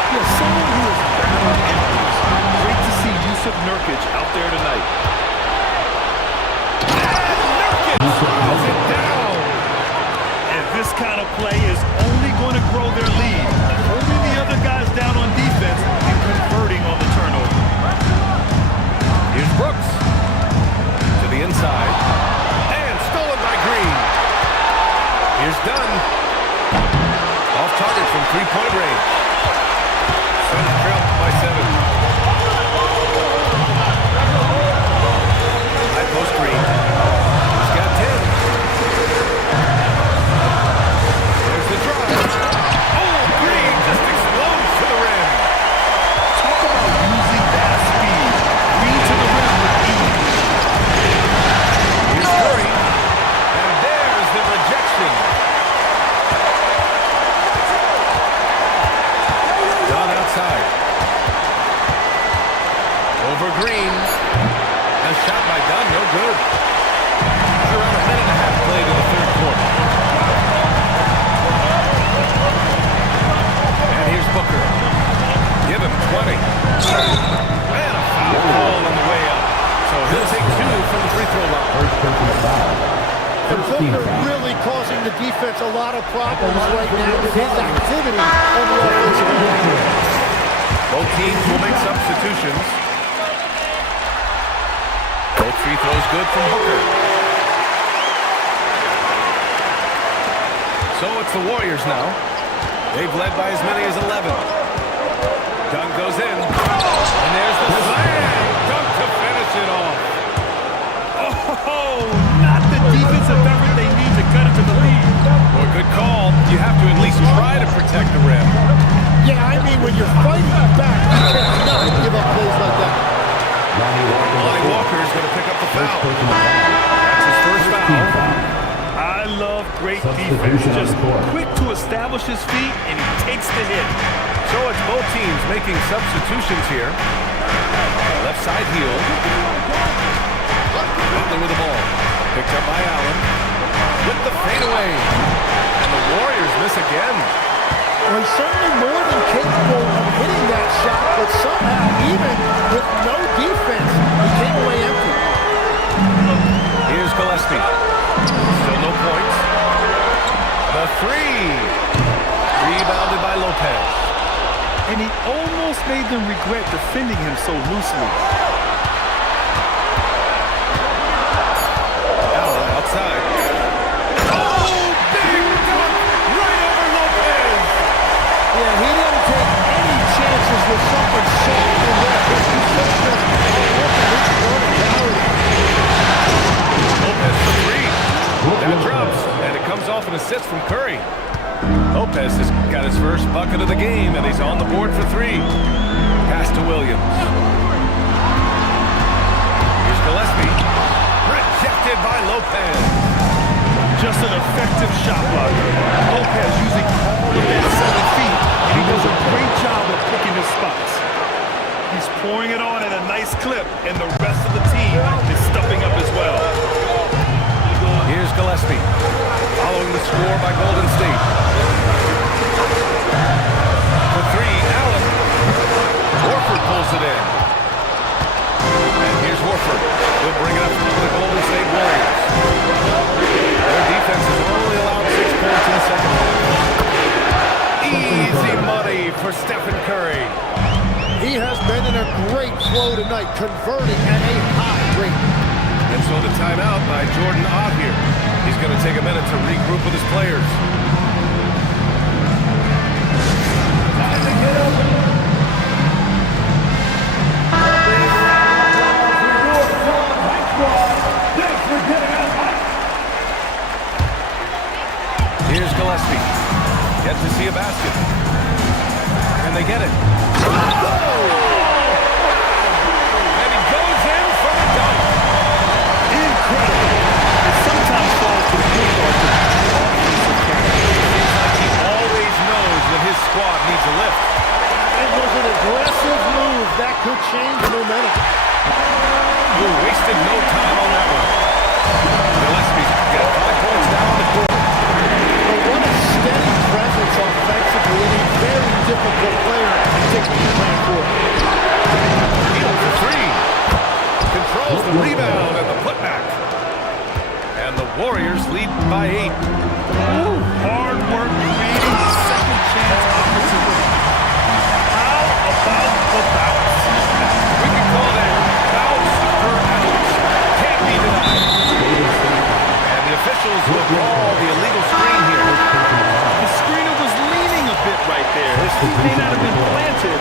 Yeah, someone who is battling injuries. Great to see Yusuf Nurkic out there tonight. Pulls it down. And this kind of play is only going to grow their lead. Holding the other guys down on defense and converting on the turnover. Here's Brooks. To the inside. And stolen by Green. Here's Dunn. Off target from three-point range. Suns trail by 7. High post Green. He's got 10. There's the drive. Oh, Green just explodes to the rim. Talk about using that speed. Green to the rim with ease. Here's Curry. And there's the rejection. Dunn outside. Over Green. A shot by Dunn, no good. Around a minute and a half played in the third quarter. And here's Booker. Give him 20. And a foul call on the way up. So he'll take 2 from the free throw line. First personal foul. And Booker really causing the defense a lot of problems right now with his activity on the offensive end. Both teams will make substitutions. Both free throws good from Booker. So it's the Warriors now. They've led by as many as 11. Dunn goes in. And there's the slam. Dunk to finish it off. Oh, not the defensive effort they need to cut it to the lead. Well, good call. You have to at least try to protect the rim. Yeah, I mean, when you're fighting back, you cannot give up plays like that. Lonnie Walker is going to pick up the foul. That's his first foul. I love great defense. Just quick to establish his feet, and he takes the hit. So it's both teams making substitutions here. Left side heel. Butler with the ball. Picked up by Allen. With the fadeaway. And the Warriors miss again. Well, he's certainly more than capable of hitting that shot, but somehow, even with no defense, he came away empty. Here's Gillespie. Still no points. The three. Rebounded by Lopez. And he almost made them regret defending him so loosely. Allen outside. Oh, big dunk right over Lopez. Yeah, he didn't take any chances with something soft in there. He just Lopez for three. That drops, and it comes off an assist from Curry. Lopez has got his first bucket of the game, and he's on the board for three. Pass to Williams. Here's Gillespie. Rejected by Lopez. Just an effective shot blocker. Lopez using all of that 7 feet, and he does a great job of picking his spots. He's pouring it on at a nice clip, and the rest of the team is stepping up as well. Here's Gillespie, following the score by Golden State. For 3, Allen. Horford pulls it in. And here's Horford. He'll bring it up to the Golden State Warriors. Their defense has only allowed 6 points in the second half. Easy money for Stephen Curry. He has been in a great flow tonight, converting at a high rate. And so the timeout by Jordan Ott here. He's going to take a minute to regroup with his players. Here's Gillespie. Yet to see a basket. And they get it. And he goes in for the dunk. Incredible. It sometimes falls to the good part of the offensive game. Seems like he always knows that his squad needs a lift. It was an aggressive move that could change momentum. Who wasted no time on that one. Gillespie's got 5 points down on the court. But what a steady presence offensively and a very difficult player to take the plan for. Hield for 3. Controls the rebound and the putback. And the Warriors lead by 8. Ooh, hard work creating a second chance opportunity. How about the bounce? We can call that bounce per ounce. Can't be denied. And the officials will call the illegal screen here. The screener was leaning a bit right there. His feet may not have been planted.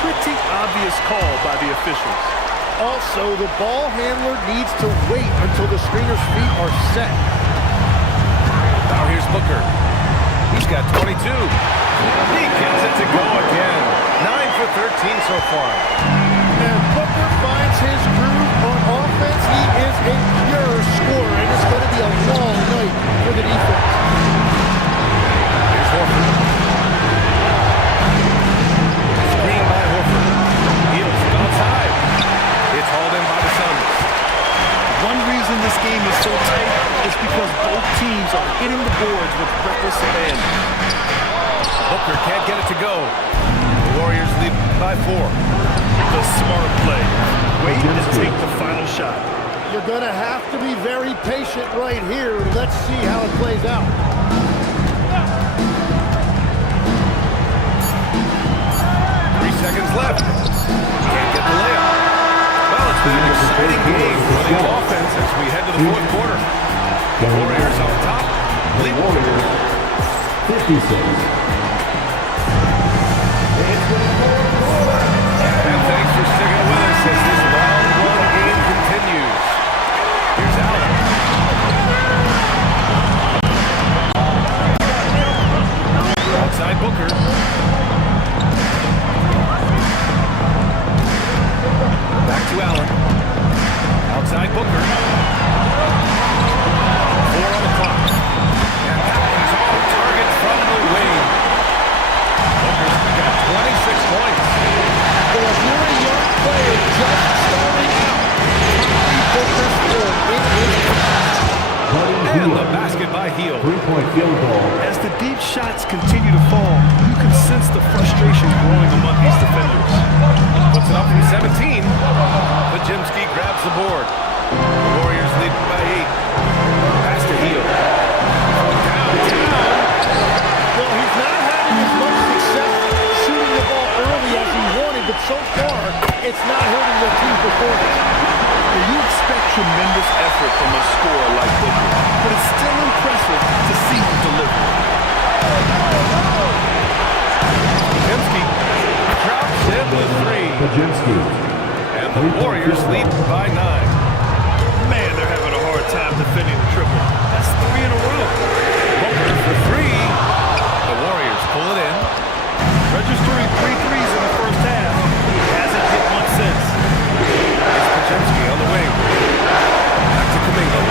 Pretty obvious call by the officials. Also, the ball handler needs to wait until the screener's feet are set. Now here's Booker. He's got 22. He gets it to go again. 9 for 13 so far. And Booker finds his groove on offense. He is a pure scorer, and it's going to be a long night for the defense. Here's Horford. Screen by Horford. Heels outside. It's hauled in by the Suns. One reason this game is so tight is because both teams are hitting the boards with reckless abandon. Booker can't get it to go. The Warriors lead by 4. The smart play. Wait and take the final shot. You're going to have to be very patient right here. Let's see how it plays out. 3 seconds left. Can't get the layup. Well, it's been an exciting game for the offense as we head to the 4th quarter. The Warriors on top. Lead Warriors 56. And thanks for sticking with us as this round 1 game continues. Here's Allen. Outside Booker. Back to Allen. Outside Booker. 4 on the clock. And that one's off target from the wing. Booker's got 26 points. Well, if you're a young player just starting out, Booker's form, it is. And the basket by Hield. 3-point field goal. As the deep shots continue to fall, you can sense the frustration growing among these defenders. Puts it up from 17. Podziemski grabs the board. The Warriors lead by 8. Pass to Hield. Downtown. Well, he's not having as much success shooting the ball early as he wanted, but so far, it's not hurting their team performance. You expect tremendous effort from a scorer like Booker, but it's still impressive to see him deliver. Podziemski drops in the 3. Podziemski. And the Warriors lead by 9. Man, they're having a hard time defending the triple. That's 3 in a row. Booker for 3. The Warriors pull it in. Registering 3 threes in the first half. He hasn't hit one since. It's Podziemski on the wing. Back to Kuminga.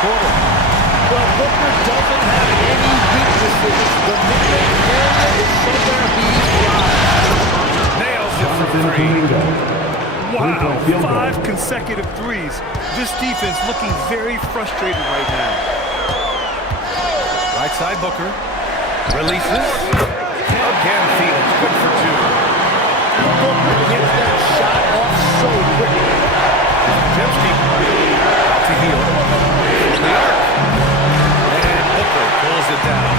quarter. Well, Booker doesn't have any weaknesses. The mid-range area is somewhere he thrives. Nails it from three. Wow, 5 consecutive threes. This defense looking very frustrated right now. Right side Booker. Releases. Again, Phoenix. Good for two. Booker gets that shot off so quickly. Jemski out to heel. From the arc. And Booker pulls it down.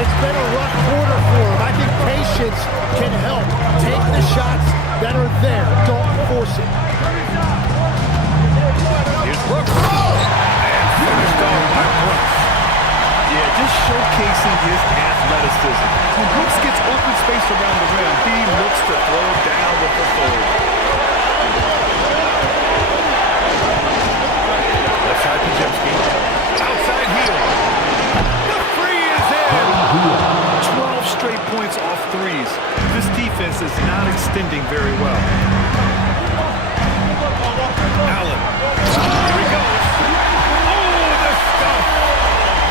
It's been a rough quarter for him. I think patience can help. Take the shots that are there. Don't force it. Here's Brooks. And finished off by Brooks. Yeah, just showcasing his athleticism. When Brooks gets open space around the rim, he looks to throw it down with the forward. Left side to Jemski. Outside heel. The three is in. 12 straight points off threes. This defense is not extending very well. Allen. Here he goes. Oh, the stuff.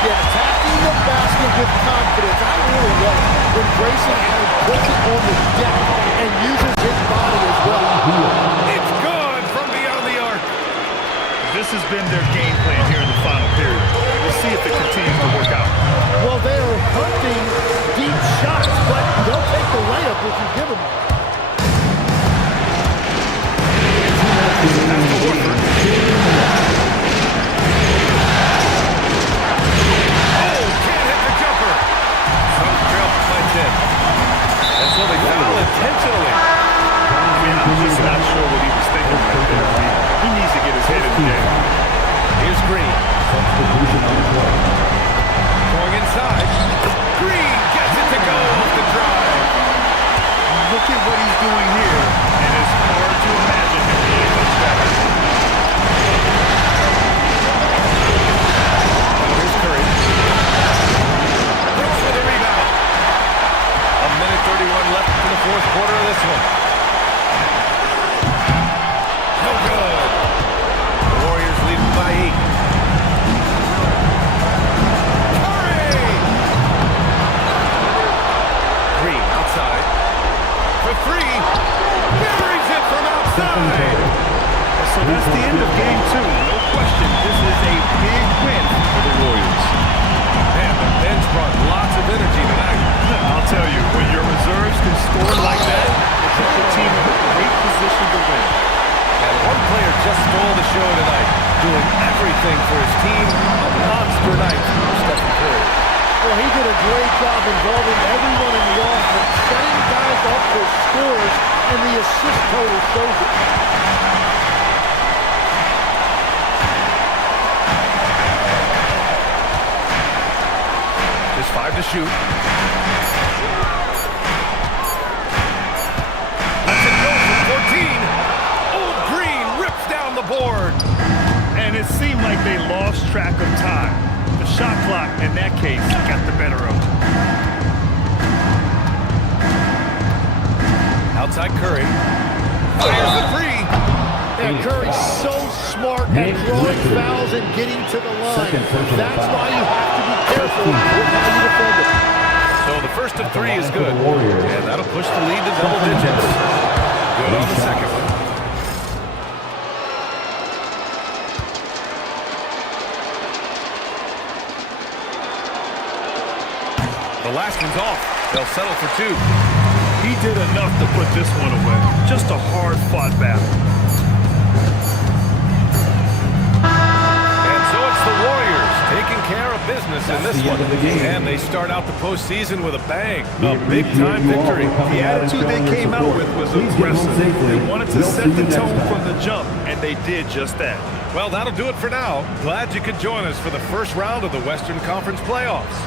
Yeah, attacking the basket with confidence. I really love it when Grayson Allen puts it on the deck and uses his body as well. It's good from beyond the arc. This has been their game plan here in the final period. We'll see if it continues to work out. Well, they are hunting deep shots, but they'll take the layup if you give them one. That's the Horford. Oh, can't hit the jumper. Some trail by 10. And so they foul intentionally. I'm just not sure what he was thinking right there. He needs to get his head in the game. Here's Green. Going inside. Green gets it to go off the drive. Look at what he's doing here, and it's hard to imagine him being much better. Here's Curry. Brooks with a rebound. 1:31 left in the fourth quarter of this one. No good. The Warriors lead by 8. Curry! Green outside. For three. Buries it from outside. So that's the end of game 2. No question, this is a big win for the Warriors. Man, the bench brought lots of energy tonight. I'll tell you, when your reserves can score like that, it puts your team in a great position to win. And one player just stole the show tonight, doing everything for his team. A monster night for Stephen Curry. Well, he did a great job involving everyone in the offense, setting guys up for scores, and the assist total shows it. Just 5 to shoot. Lets it go for 14. Old Green rips down the board. And it seemed like they lost track of time. The shot clock, in that case, got the better of them. Outside Curry. Fires the three. And Curry's so smart at drawing fouls and getting to the line. That's why you have to be careful with how you defend it. So the first of 3 is good. And that'll push the lead to double digits. Good on the second one. The last one's off. They'll settle for 2. He did enough to put this one away. Just a hard-fought battle. And so it's the Warriors taking care of business in this one. And they start out the postseason with a bang. A big-time victory. The attitude they came out with was aggressive. They wanted to set the tone from the jump, and they did just that. Well, that'll do it for now. Glad you could join us for the first round of the Western Conference playoffs.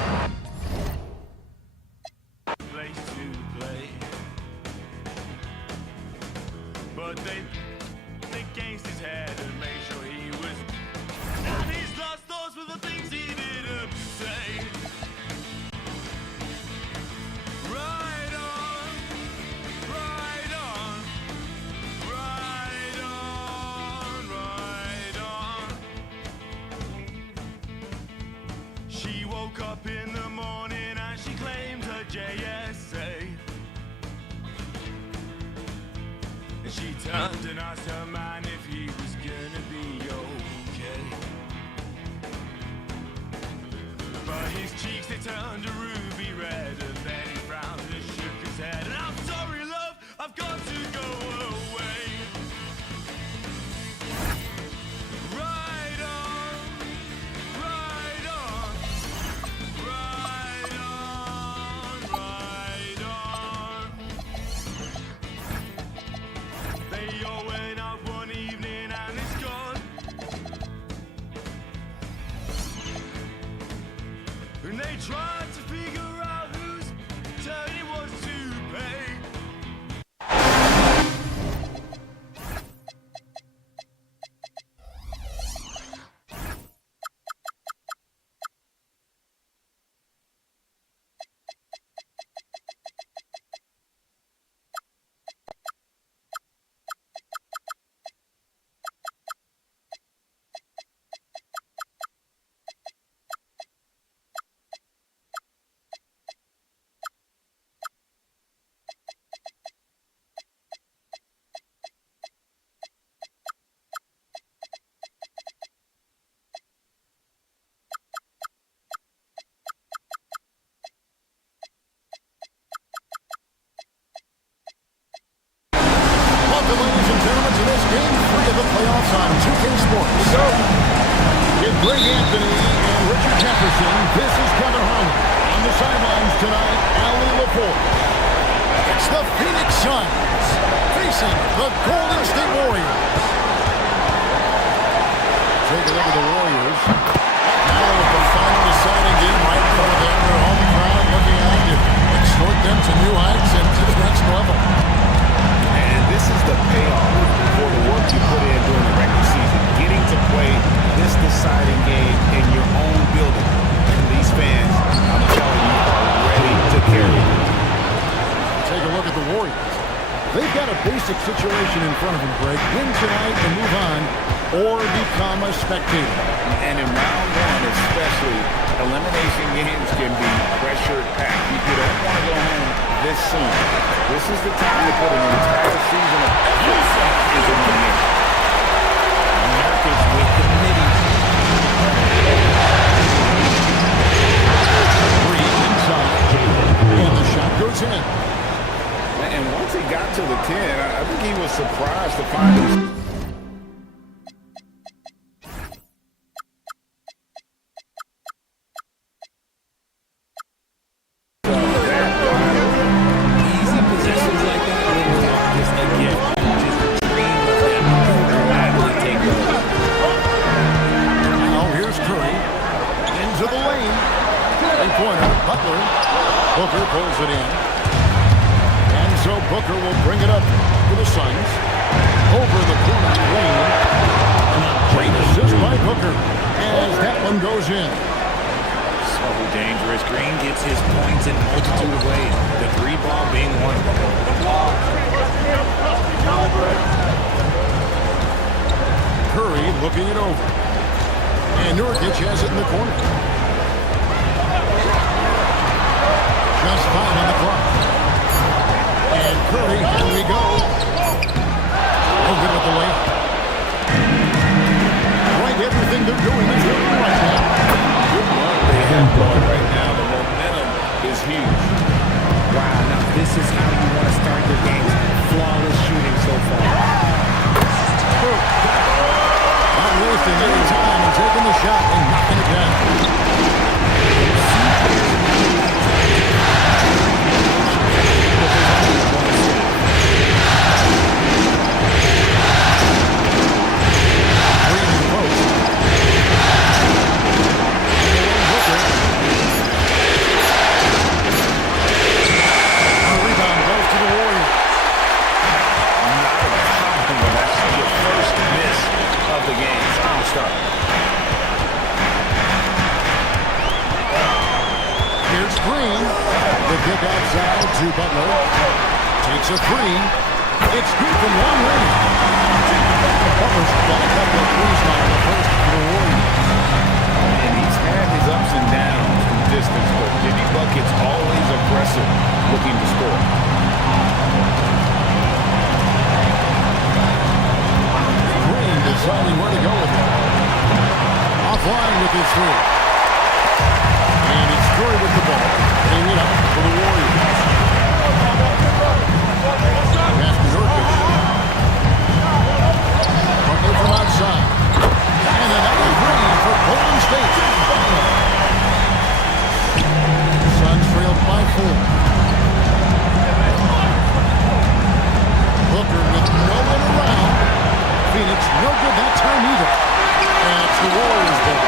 But the gangsters had to make sure he was. And these lost thoughts were the things he didn't say. Right on, right on, right on, right on. turned a ruby red, and then he frowned and shook his head. And I'm sorry, love, I've got to go away. Ride on, ride on, ride on, ride on. They all went out one evening and it's gone. And they tried to figure out whose turn it was to pay. Welcome, ladies and gentlemen, to this game 3 of the playoffs on 2K Sports. With Greg Anthony and Richard Jefferson, this is Kevin Harlan. On the sidelines tonight, Allie LaForge. It's the Phoenix Suns facing the Golden State Warriors. Take a look at the Warriors. Now with the final deciding game right in front of them, their home crowd looking out to exhort them to new heights and to the next level. And this is the payoff for the work you put in during the regular season. Getting to play this deciding game in your own building. And these fans, I'm telling you, are ready to carry it. Take a look at the Warriors. They've got a basic situation in front of them, Greg. Win tonight and move on, or become a spectator. And in round one especially, elimination games can be pressure-packed. You don't want to go home this soon. This is the time to put an entire season of effort into one game. America's with the committee. Three inside. And the shot goes in. And once he got to the 10, I think he was surprised to find him. Easy possessions like that are just a gift. Just dream of them. Gladly take over. Now here's Curry. Into the lane. Three-pointer. Butler. Booker pulls it in. And so Booker will bring it up to the Suns. Over the corner lane. And a great assist by Booker as that one goes in. So dangerous. Green gets his points in a multitude of ways. The three ball being one of them. Curry looking it over. And Nurkic has it in the corner. Just 5 on the clock. And Curry, here we go. No good with the layup. Right, everything they're doing is working right now. They have going right now. The momentum is huge. Wow, now this is how you want to start your games. Flawless shooting so far. Not wasting any time and taking the shot and knocking it down. Kick outside to Butler. Takes a three. It's good from long range. Butler's got a couple of threes now in the first for the Warriors. And he's had his ups and downs from distance, but Jimmy Bucket's always aggressive, looking to score. Green deciding where to go with it. Offline with his three. And it's Curry with for the Warriors. Pass to Nurkic. Butler from outside. And another three for Golden State. Suns trailed by 4. Booker with no one around. Phoenix no good that time either. And it's the Warriors ball.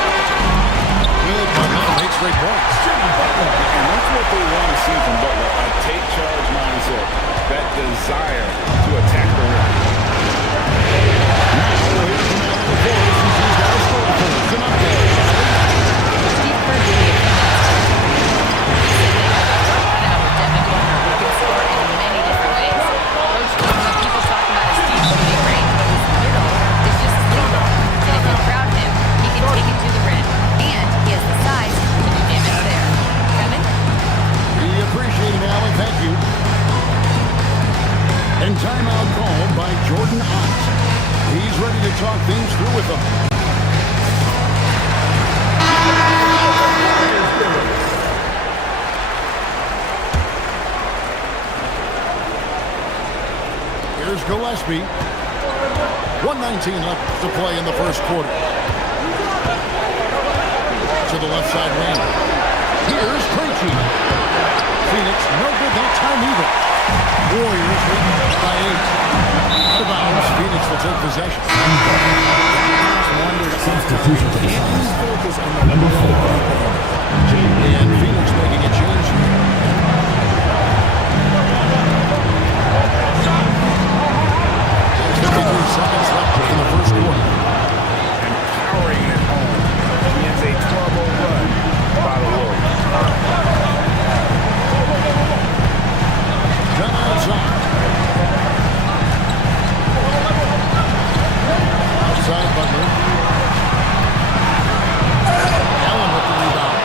Good by him, 8 straight points. And that's what they want to see from Butler, a take-charge mindset, that desire to attack the rim. Now here's the man on the floor since he's got a score for us. An update. Steve Kerr gave me a he said they have to work it out with Devin Booker, who can score in many different ways. Coach told me people talk about his deep shooting range, but his middle is just as lethal. And if you crowd him, he can take it to the rim. And he has the size to do damage there. Kevin? We appreciate it, Alan. Thank you. And timeout called by Jordan Ott. He's ready to talk things through with them. Here's Gillespie. 1:19 left to play in the first quarter. To the left side wing. Here's Krejci. Phoenix no good that time either. Warriors lead by 8. Out of bounds. Phoenix will take possession. Substitution for the Suns. Number 4. And Phoenix making a change here. There's 53 seconds left in the first quarter. And powering it home. He ends a 12-0 run by the Warriors. John outside. Outside Butler. Allen with the rebound.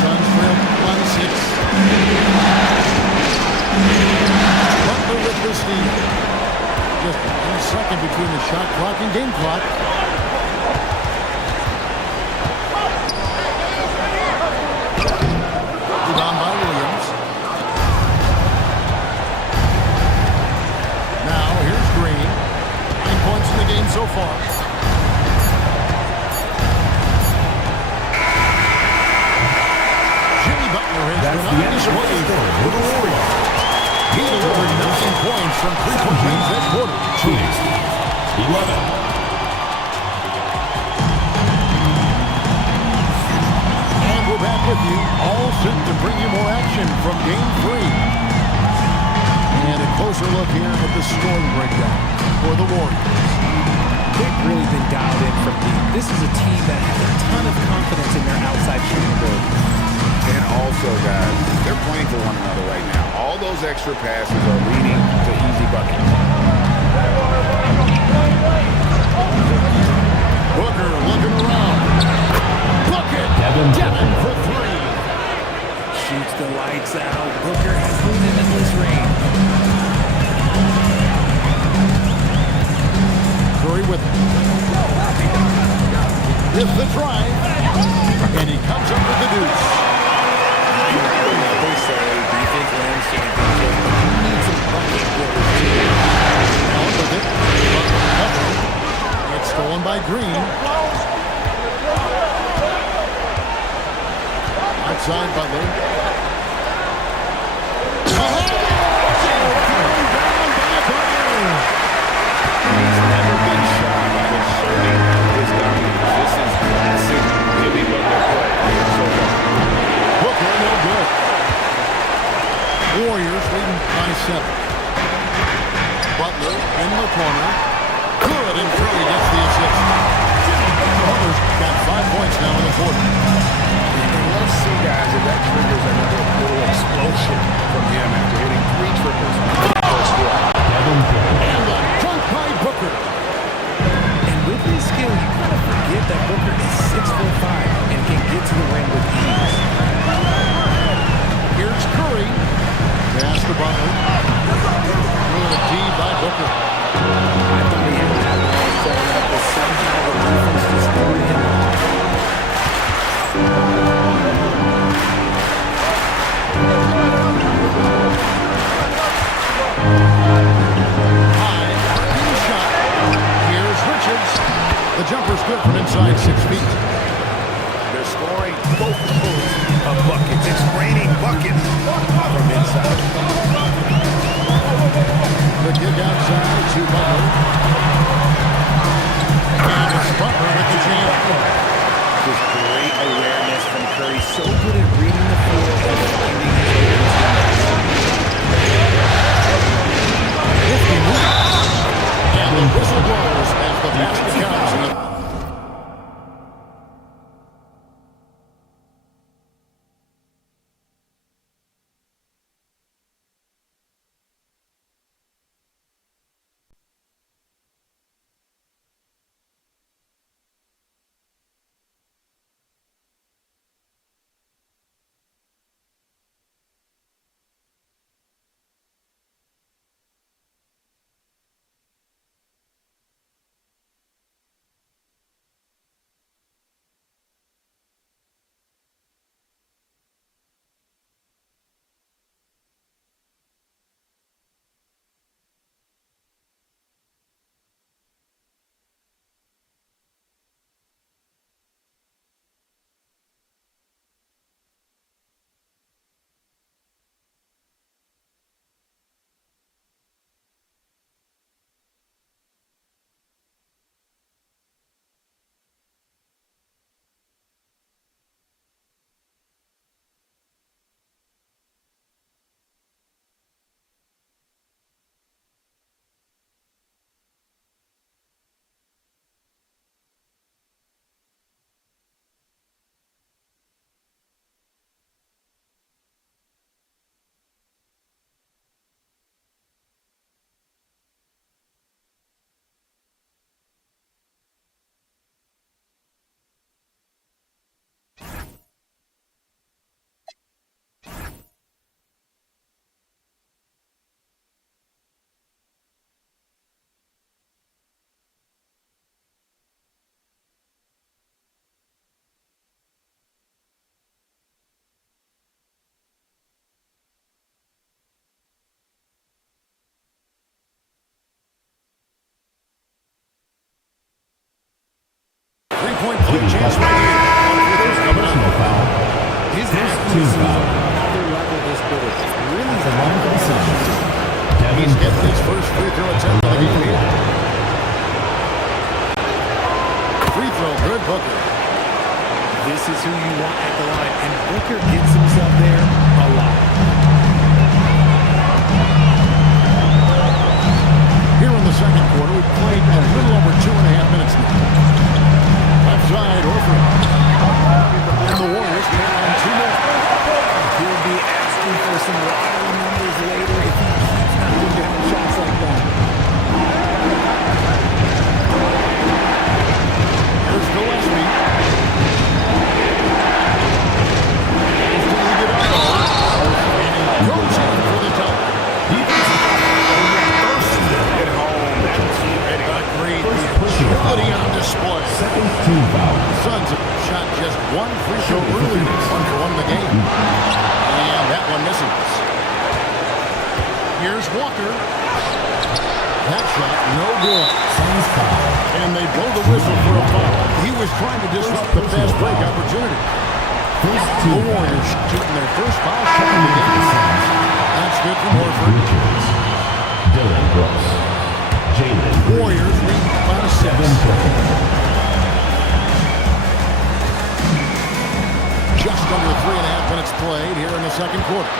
Suns trail by 6. Butler with the steal. Just 1 second between the shot clock and game clock. Rebound by Williams. Now here's Green. 9 points in the game so far. Jimmy Butler has That's been the on end of the display score for the Warriors. He delivered 9 points from 3-point range that quarter. Phoenix 11. And we're back with you, all set to bring you more action from Game 3. And a closer look here at the scoring breakdown for the Warriors. They've really been dialed in from deep. This is a team that has a ton of confidence in their outside shooting ability. And also, guys, they're playing for one another right now. All those extra passes are leading to easy buckets. Booker looking around. Bucket! Devin for 3. Shoots the lights out. Booker has limitless range. Curry with it. With the drive. And he comes up with the deuce. They say defense wins championship. He needs a bucket getter. Allen with it. Butler covering. It's stolen by Green. Outside Butler. He's never been shy of asserting his dominance. This is classic Jimmy Butler play so far. Booker no good. Warriors leading by 7. Butler in the corner. Good, and Curry gets the assist. Butler's got 5 points now in the quarter. And let's see, guys, if that triggers another little explosion from him after hitting 3 triples in the first quarter. And the dunk by Booker. And with his skill, you kind of forget that Booker is 6'5" and can get to the rim with ease. Here's Curry. Pass to Butler. Good D by Booker. I thought he had that ball set up, but somehow the defense just threw him off. The jumper's good from inside 6 feet. They're scoring boatloads of buckets. It's raining buckets from inside. The kick outside to Butler. And it's Butler with the jam. Just great awareness from Curry. So good at reading the floor and finding his open teammates. And the whistle blows as the basket comes. In the 3-point play chance right here. There's coming up. His accuracy is on another level this quarter. Really The line of decision. He's getting his first free throw attempt of the game here. Free throw, good Booker. This is who you want at the line, and Booker gets himself there a lot. Here in the second quarter, we've played a little over 2.5 minutes now. Left side, Horford. And the Warriors can on 2 more. He'll be asking for some lottery numbers later if he keeps knocking down shots like that. Here's Gillespie. He's going to get it going. And goes in for the top. Agility on display. Second team foul. Suns have shot just 1 free throw early, 1-for-1 in the game. And that one misses. Here's Walker. That shot, no good. Suns foul. And they blow the whistle for a foul. He was trying to disrupt the fast break opportunity. First The team Warriors shooting their first foul shot in the game. That's good from Horford. Richards. Dylan Brooks. Jalen Green. Warriors lead by 6. Just under 3.5 minutes played here in the second quarter.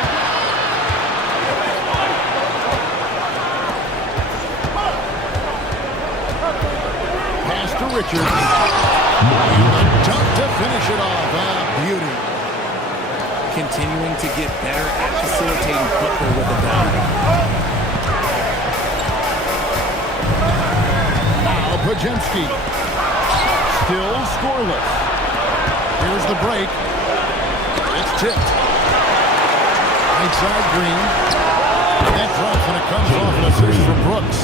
Pass to Richards. Tough to finish it off. Beauty. Continuing to get better at facilitating Booker with the dive. Podziemski. Still scoreless. Here's the break. It's tipped. Right side Green. That drops and it comes off an assist from Brooks.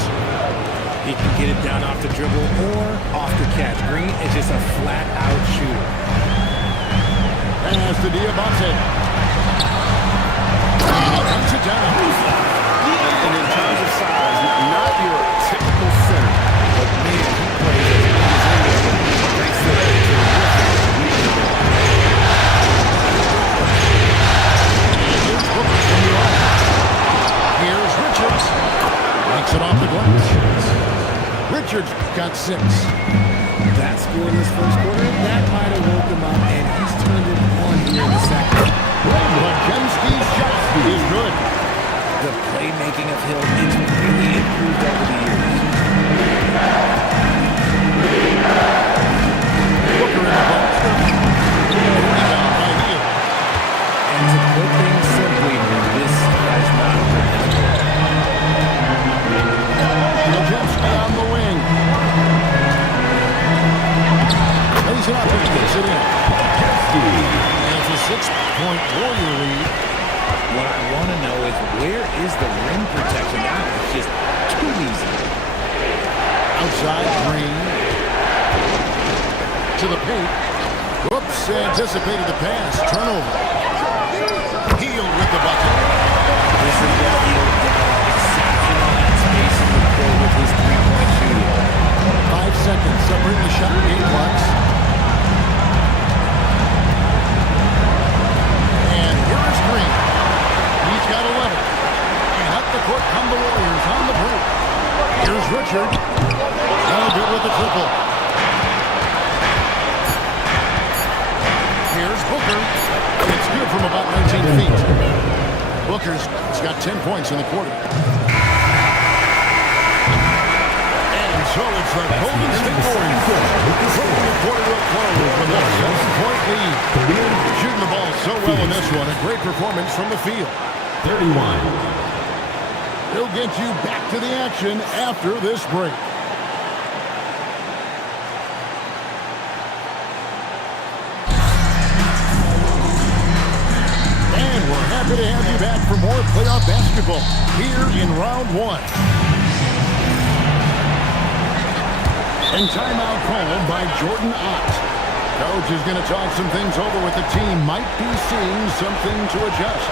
He can get it down off the dribble or off the catch. Green is just a flat-out shooter. Pass to Diabate. And he runs it down. And in terms of size, not your typical center. But man, he plays as good as any of them That score in this first quarter, that might have woke him up, and he's turned it on here in the second. Wojciechowski's shot is good. The playmaking of Hill is really improved over the years. Booker in the box. Rebound by Hill. And to put things simply, this has not been his goal. Wojciechowski on the wing. Lays it up and gets it in. And it's a 6-point Warrior lead. What I want to know is where is the rim protection? That was just too easy. Outside Green. To the paint. Whoops, anticipated the pass. Turnover. Hield with the bucket. This is what Hield did. Exceptional at space in the court with his three-point shooting. 5 seconds separating the shot game clocks. And here is Green. He's got 11. And up the court come the Warriors on the break. Here's Richard. No good with the triple. Here's Booker. It's good from about 19 feet. Booker's got 10 points in the quarter. And so it's the Golden State Warriors. Bringing the quarter to a close with a 7-point lead. Shooting the ball so well in this one. A great performance from the field. 31. He'll get you back to the action after this break. And we're happy to have you back for more playoff basketball here in round one. And timeout called by Jordan Ott. Coach is going to talk some things over with the team. Might be seeing something to adjust.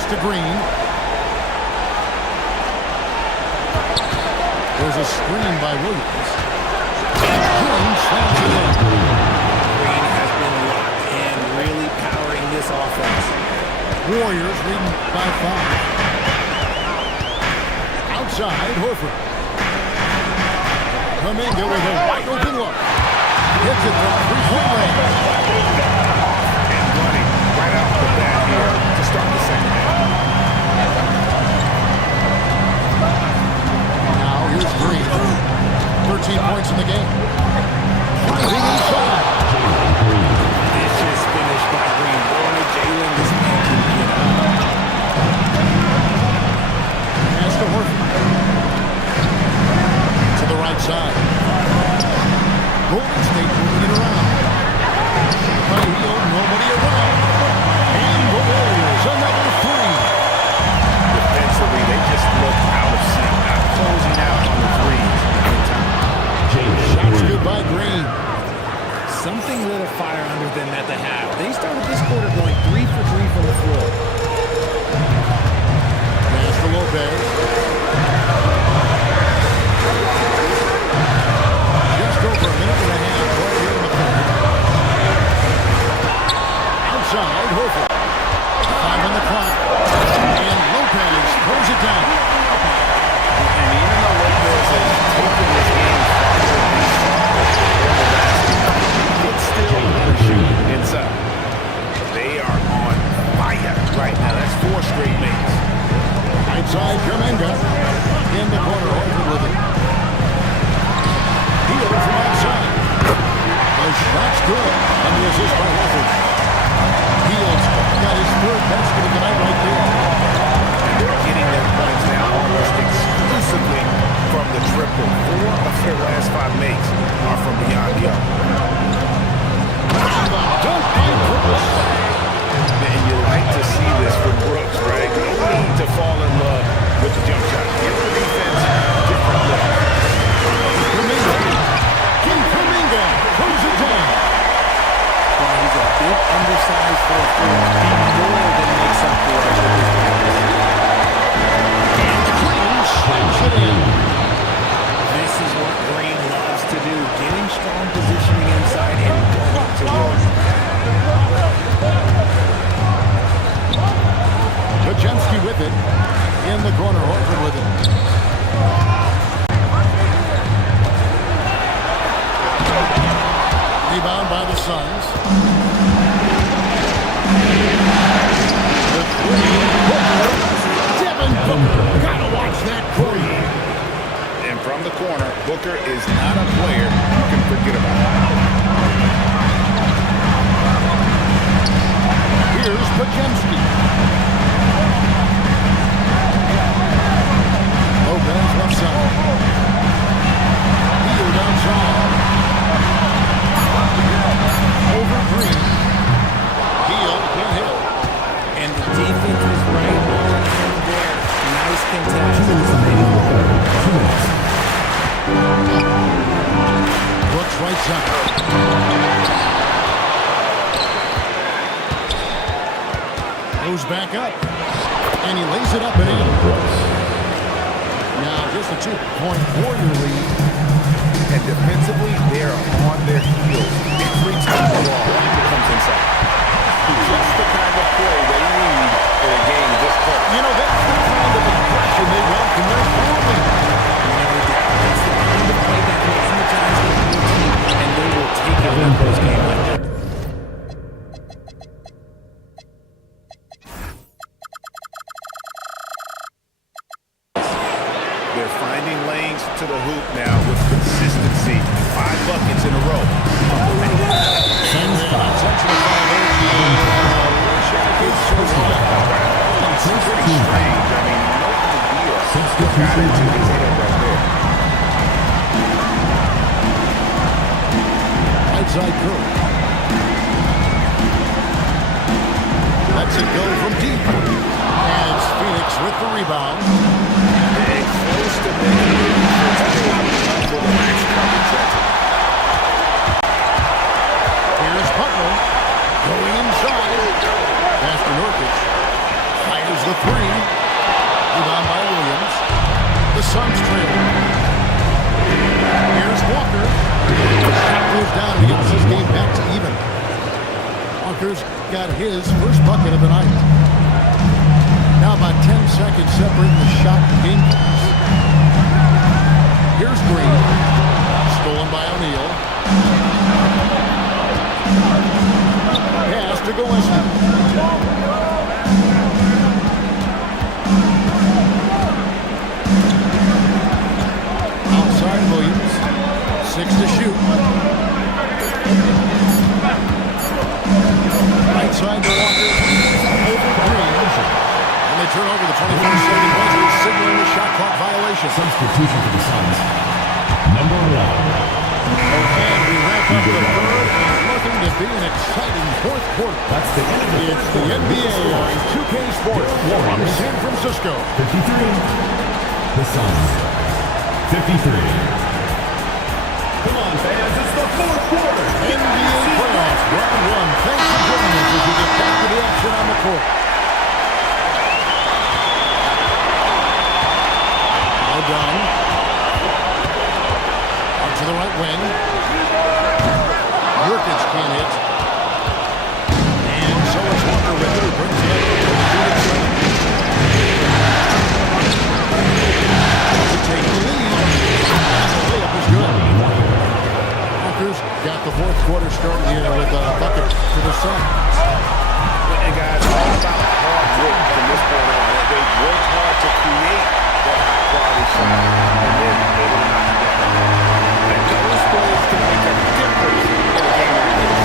To Green. There's a screen by Williams. Green slams it in. Green has been locked in, really powering this offense. Warriors leading by 5. Outside, Horford. Kuminga with a wide open look. Hits it from 3-point range. And running right out the bat here to start the second half. Here's Green. 13 points in the game. Driving inside. Vicious finish by Green. Boy, Jalen, this man can get up. Pass to Horford. To the right side. Golden State moving it around. By Hield, nobody around. And the Warriors, another 3. Defensively, they just look out of sync, not closing out on the threes. Shots good by Green. Something lit a fire under them at the half. They started this quarter going 3 for 3 from the floor. Pass to Lopez. Just over a minute and a half right here in the third. Outside, Horford. 5 on the clock. And Lopez throws it down. And even though Lopez has taken this game it's still shooting inside. They are on fire right now. That's 4 straight makes. Right side, Kuminga. In the corner, Horford with it. Hield from outside. The shot's good. And the assist by Horford. Hield's got his 3rd basket of the night right there. And they're getting their points now almost exclusively from the triple. 4 of their last 5 makes are from beyond the arc. Dunk by Brooks. And you like to see this from Brooks, right? No need to fall in love with the jump shot. Give the defense different look. with it. In the corner, Horford with it. Rebound by the Suns. The three. Devin Booker. Gotta watch that three. And from the corner, Booker is not a player you can forget about. Here's Podziemski. Lopez left side. Hield outside. Over Green. Hield, good hit. And the defense was right on him there. Nice contact. Brooks right side. Goes back up. And he lays it up and in. Now just a 2-point Warrior lead. And defensively, they're on their heels every time the ball comes inside. Just the kind of play they need for a game this close. You know, that's the kind of aggression they want from their forward. That's the kind of play that will energize the whole team, and they will take it in a close game like that. They're finding lanes to the hoop now with consistency. 5 buckets in a row. It's pretty strange. I mean, no idea. Got into his head right there. Right side Curry. Lets it go from deep. And it's Phoenix with the rebound. And close to making it for the max coverage. Here's Butler going inside. Pass to Nurkic. Fires the three. Rebound by Williams. The Suns trail. Here's Walker. Shot goes down and gets this game back to even. Walker's got his first bucket of the night. Now about 10 seconds separating the shot and game pass. Here's Green. Stolen by O'Neal. Pass to Gillespie. Outside Williams. 6 to shoot. Right side to Walker. Over Green. And they turn over the 24-second buzzer, signaling a shot clock violation. Substitution for the Suns. Number 1. And we wrap up the third. Looking to be an exciting fourth quarter. That's the end of it. It's the NBA on 2K Sports from San Francisco. 53. The Suns. 53. Come on, fans. It's the fourth quarter. NBA playoffs, round 1. Thanks for joining us as we get back to the action on the court. Well done. Out to the right wing. Nurkic can't hit. And so it's Walker with it. Brings it up to take the lead. And the layup is good. Walker's got the fourth quarter started here with a bucket for the Suns. And guys, all about hard work from this point on. They worked hard to create that high-quality shot, and then they will knock it down. And those goals can make a difference in a game like this.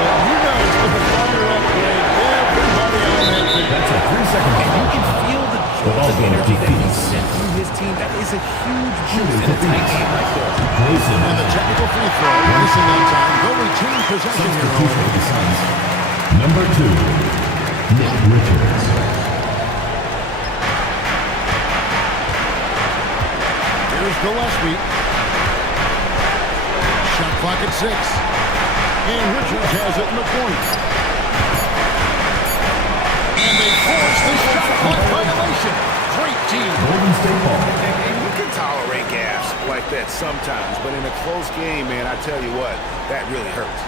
Well, you guys with the fire upgrade, everybody on that team. That's a 3-second And you shot. can feel the jolt of energy that he sent through his team. That is a huge boost in a tight game like this. And the technical free throw, missing that time. Go retain possession here. Substitution for the Suns. Number 2. Nick Richards. Here's Gillespie. Shot clock at 6. And Richards has it in the corner. And they force the shot clock violation. Great team. Golden State Ball. And you can tolerate gaps like that sometimes, but in a close game, man, I tell you what, that really hurts.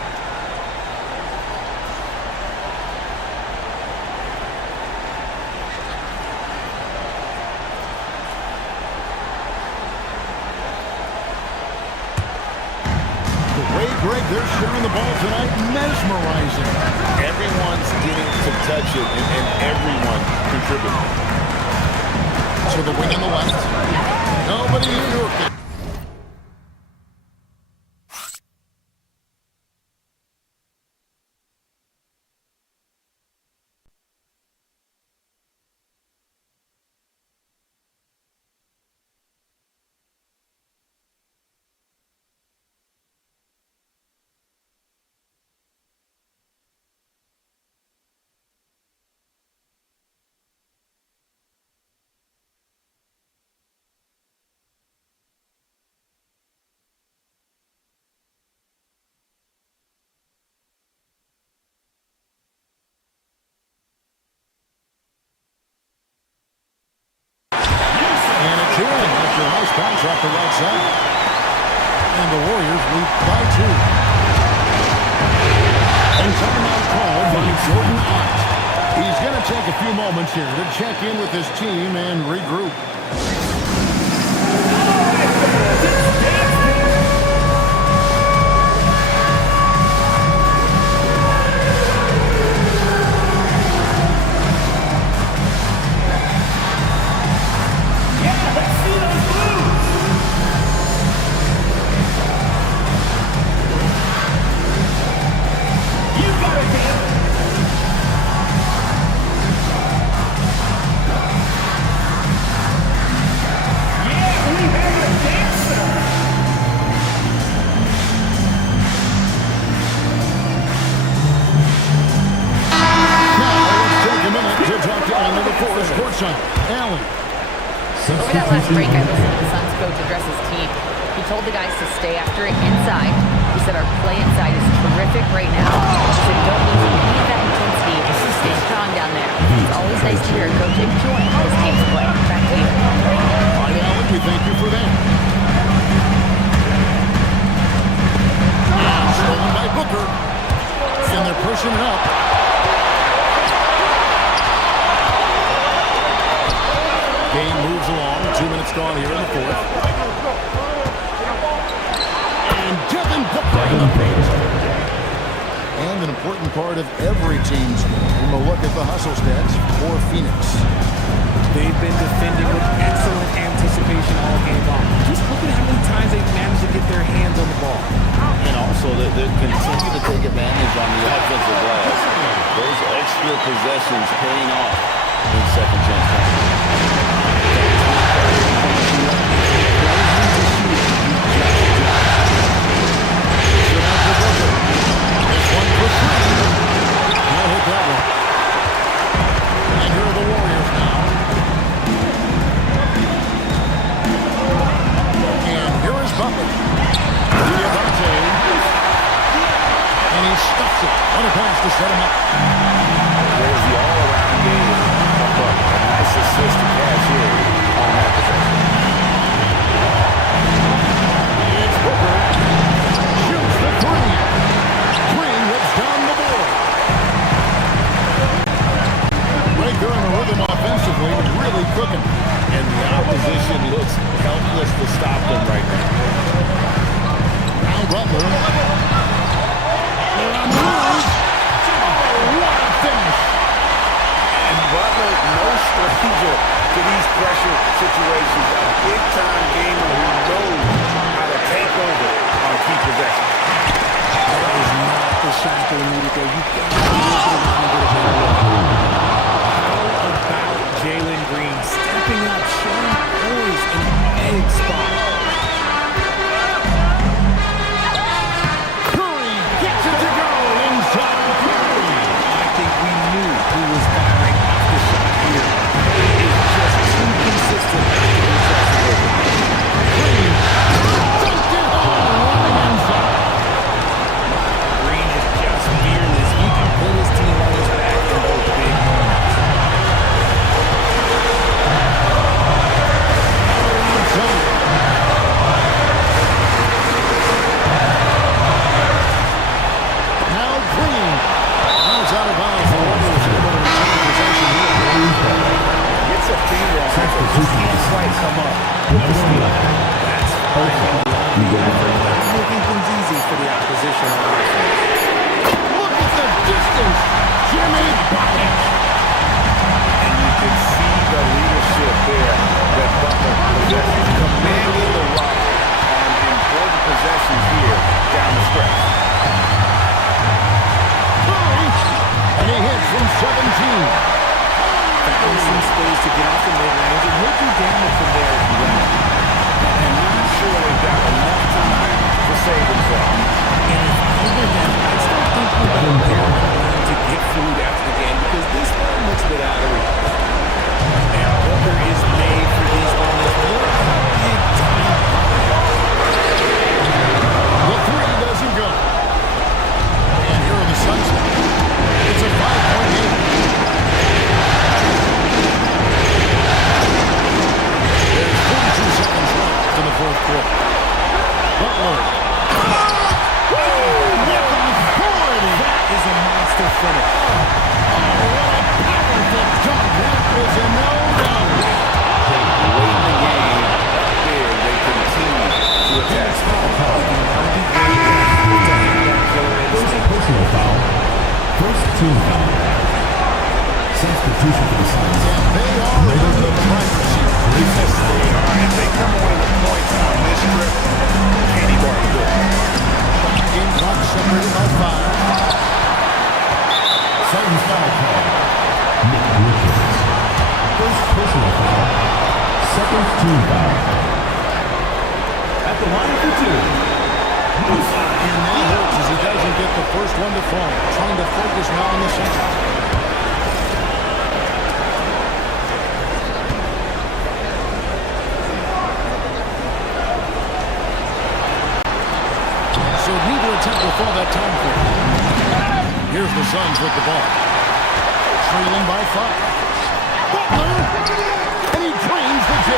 Wade Greg, they're sharing the ball tonight. Mesmerizing. Everyone's getting to touch it, and everyone contributing. To the wing on the left. Nobody here. After a nice bounce off the right side. And the Warriors lead by 2. And timeout called by Jordan Ott. He's going to take a few moments here to check in with his team and regroup. Over that last break, I listened to the Suns coach address his team. He told the guys to stay after it inside. He said our play inside is terrific right now. He said don't lose any of that intensity. Stay strong down there. It's always nice to hear a coach enjoying how his team's play. Back to you. All right, Allen, we thank you for that. Stolen by Booker. And they're pushing it up. Game moves along. 2 minutes gone here in the fourth. And Devin Booker in the paint. And an important part of every team's game. We'll look at the hustle stats for Phoenix. They've been defending with excellent anticipation all game long. Just look at how many times they've managed to get their hands on the ball. And also, they continue to take advantage on the offensive glass. Those extra possessions paying off in second chance time. One for 3. He'll hit that one. And here are the Warriors now. And here is Butler. Diabate. And he stuffs it. What a pass to set him up. There's the all-around game from Butler. A nice assist to cash in on that possession. It's Booker. Shoots the 3. Green whips down the board. Right there in the rhythm offensively, really cooking. And the opposition looks helpless to stop them right now. Now Butler. And moves. Oh, what a finish. And Butler, no stranger to these pressure situations. A big-time gamer who knows how to take over on key possessions. That is not the shot they needed there. You got to move it around and get a better look. How about Jalen Green stepping up, showing poise in a big spot? Curry gets it to go inside Curry. I think we knew who was firing off the shot here. It is just too consistent after the shots are over. Green there that Butler possesses, commanding the rock on important possessions here down the stretch. And he hits from 17. Found some space to get off the mid-range, and he'll do damage from there as well. And not sure they've got enough time to save themselves. And if I were them, I'd start thinking about where to get food after the game, because this one looks a bit out of reach. And Booker is made for these moments. What a big time. The three doesn't go. And here are the Suns. It's a 5-point game. There's 42 seconds left in the fourth quarter. Butler. That is a monster finish. What a powerful dunk. That is a no-doubt. Late in the game, up there, they continue to attack. First personal foul. First team foul. Substitution for the Suns. They are in the driver's seat. Yes, they are. If they come away with points on this trip, Kenny Martin good. Game clock separated by 5. Suns foul call. Nick Richards. First personal foul. Second team foul. At the line for two. And that hurts as he doesn't get the first one to fall. Trying to focus now on the second. So neither attempt will fall that time frame. Here's the Suns with the ball. Trailing by 5. Butler! And he drains the J.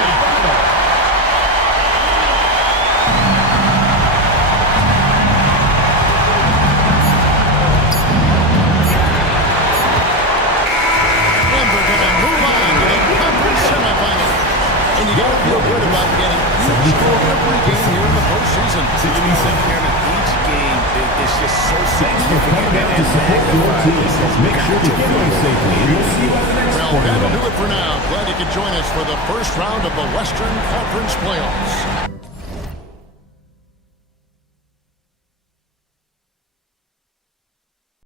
And you gotta feel good about getting each score every game here in the postseason. Each game is just so significant. To support your team, make sure to get them safely. We'll see you at the next Well, that'll do it for now. Glad you could join us for the first round of the Western Conference Playoffs.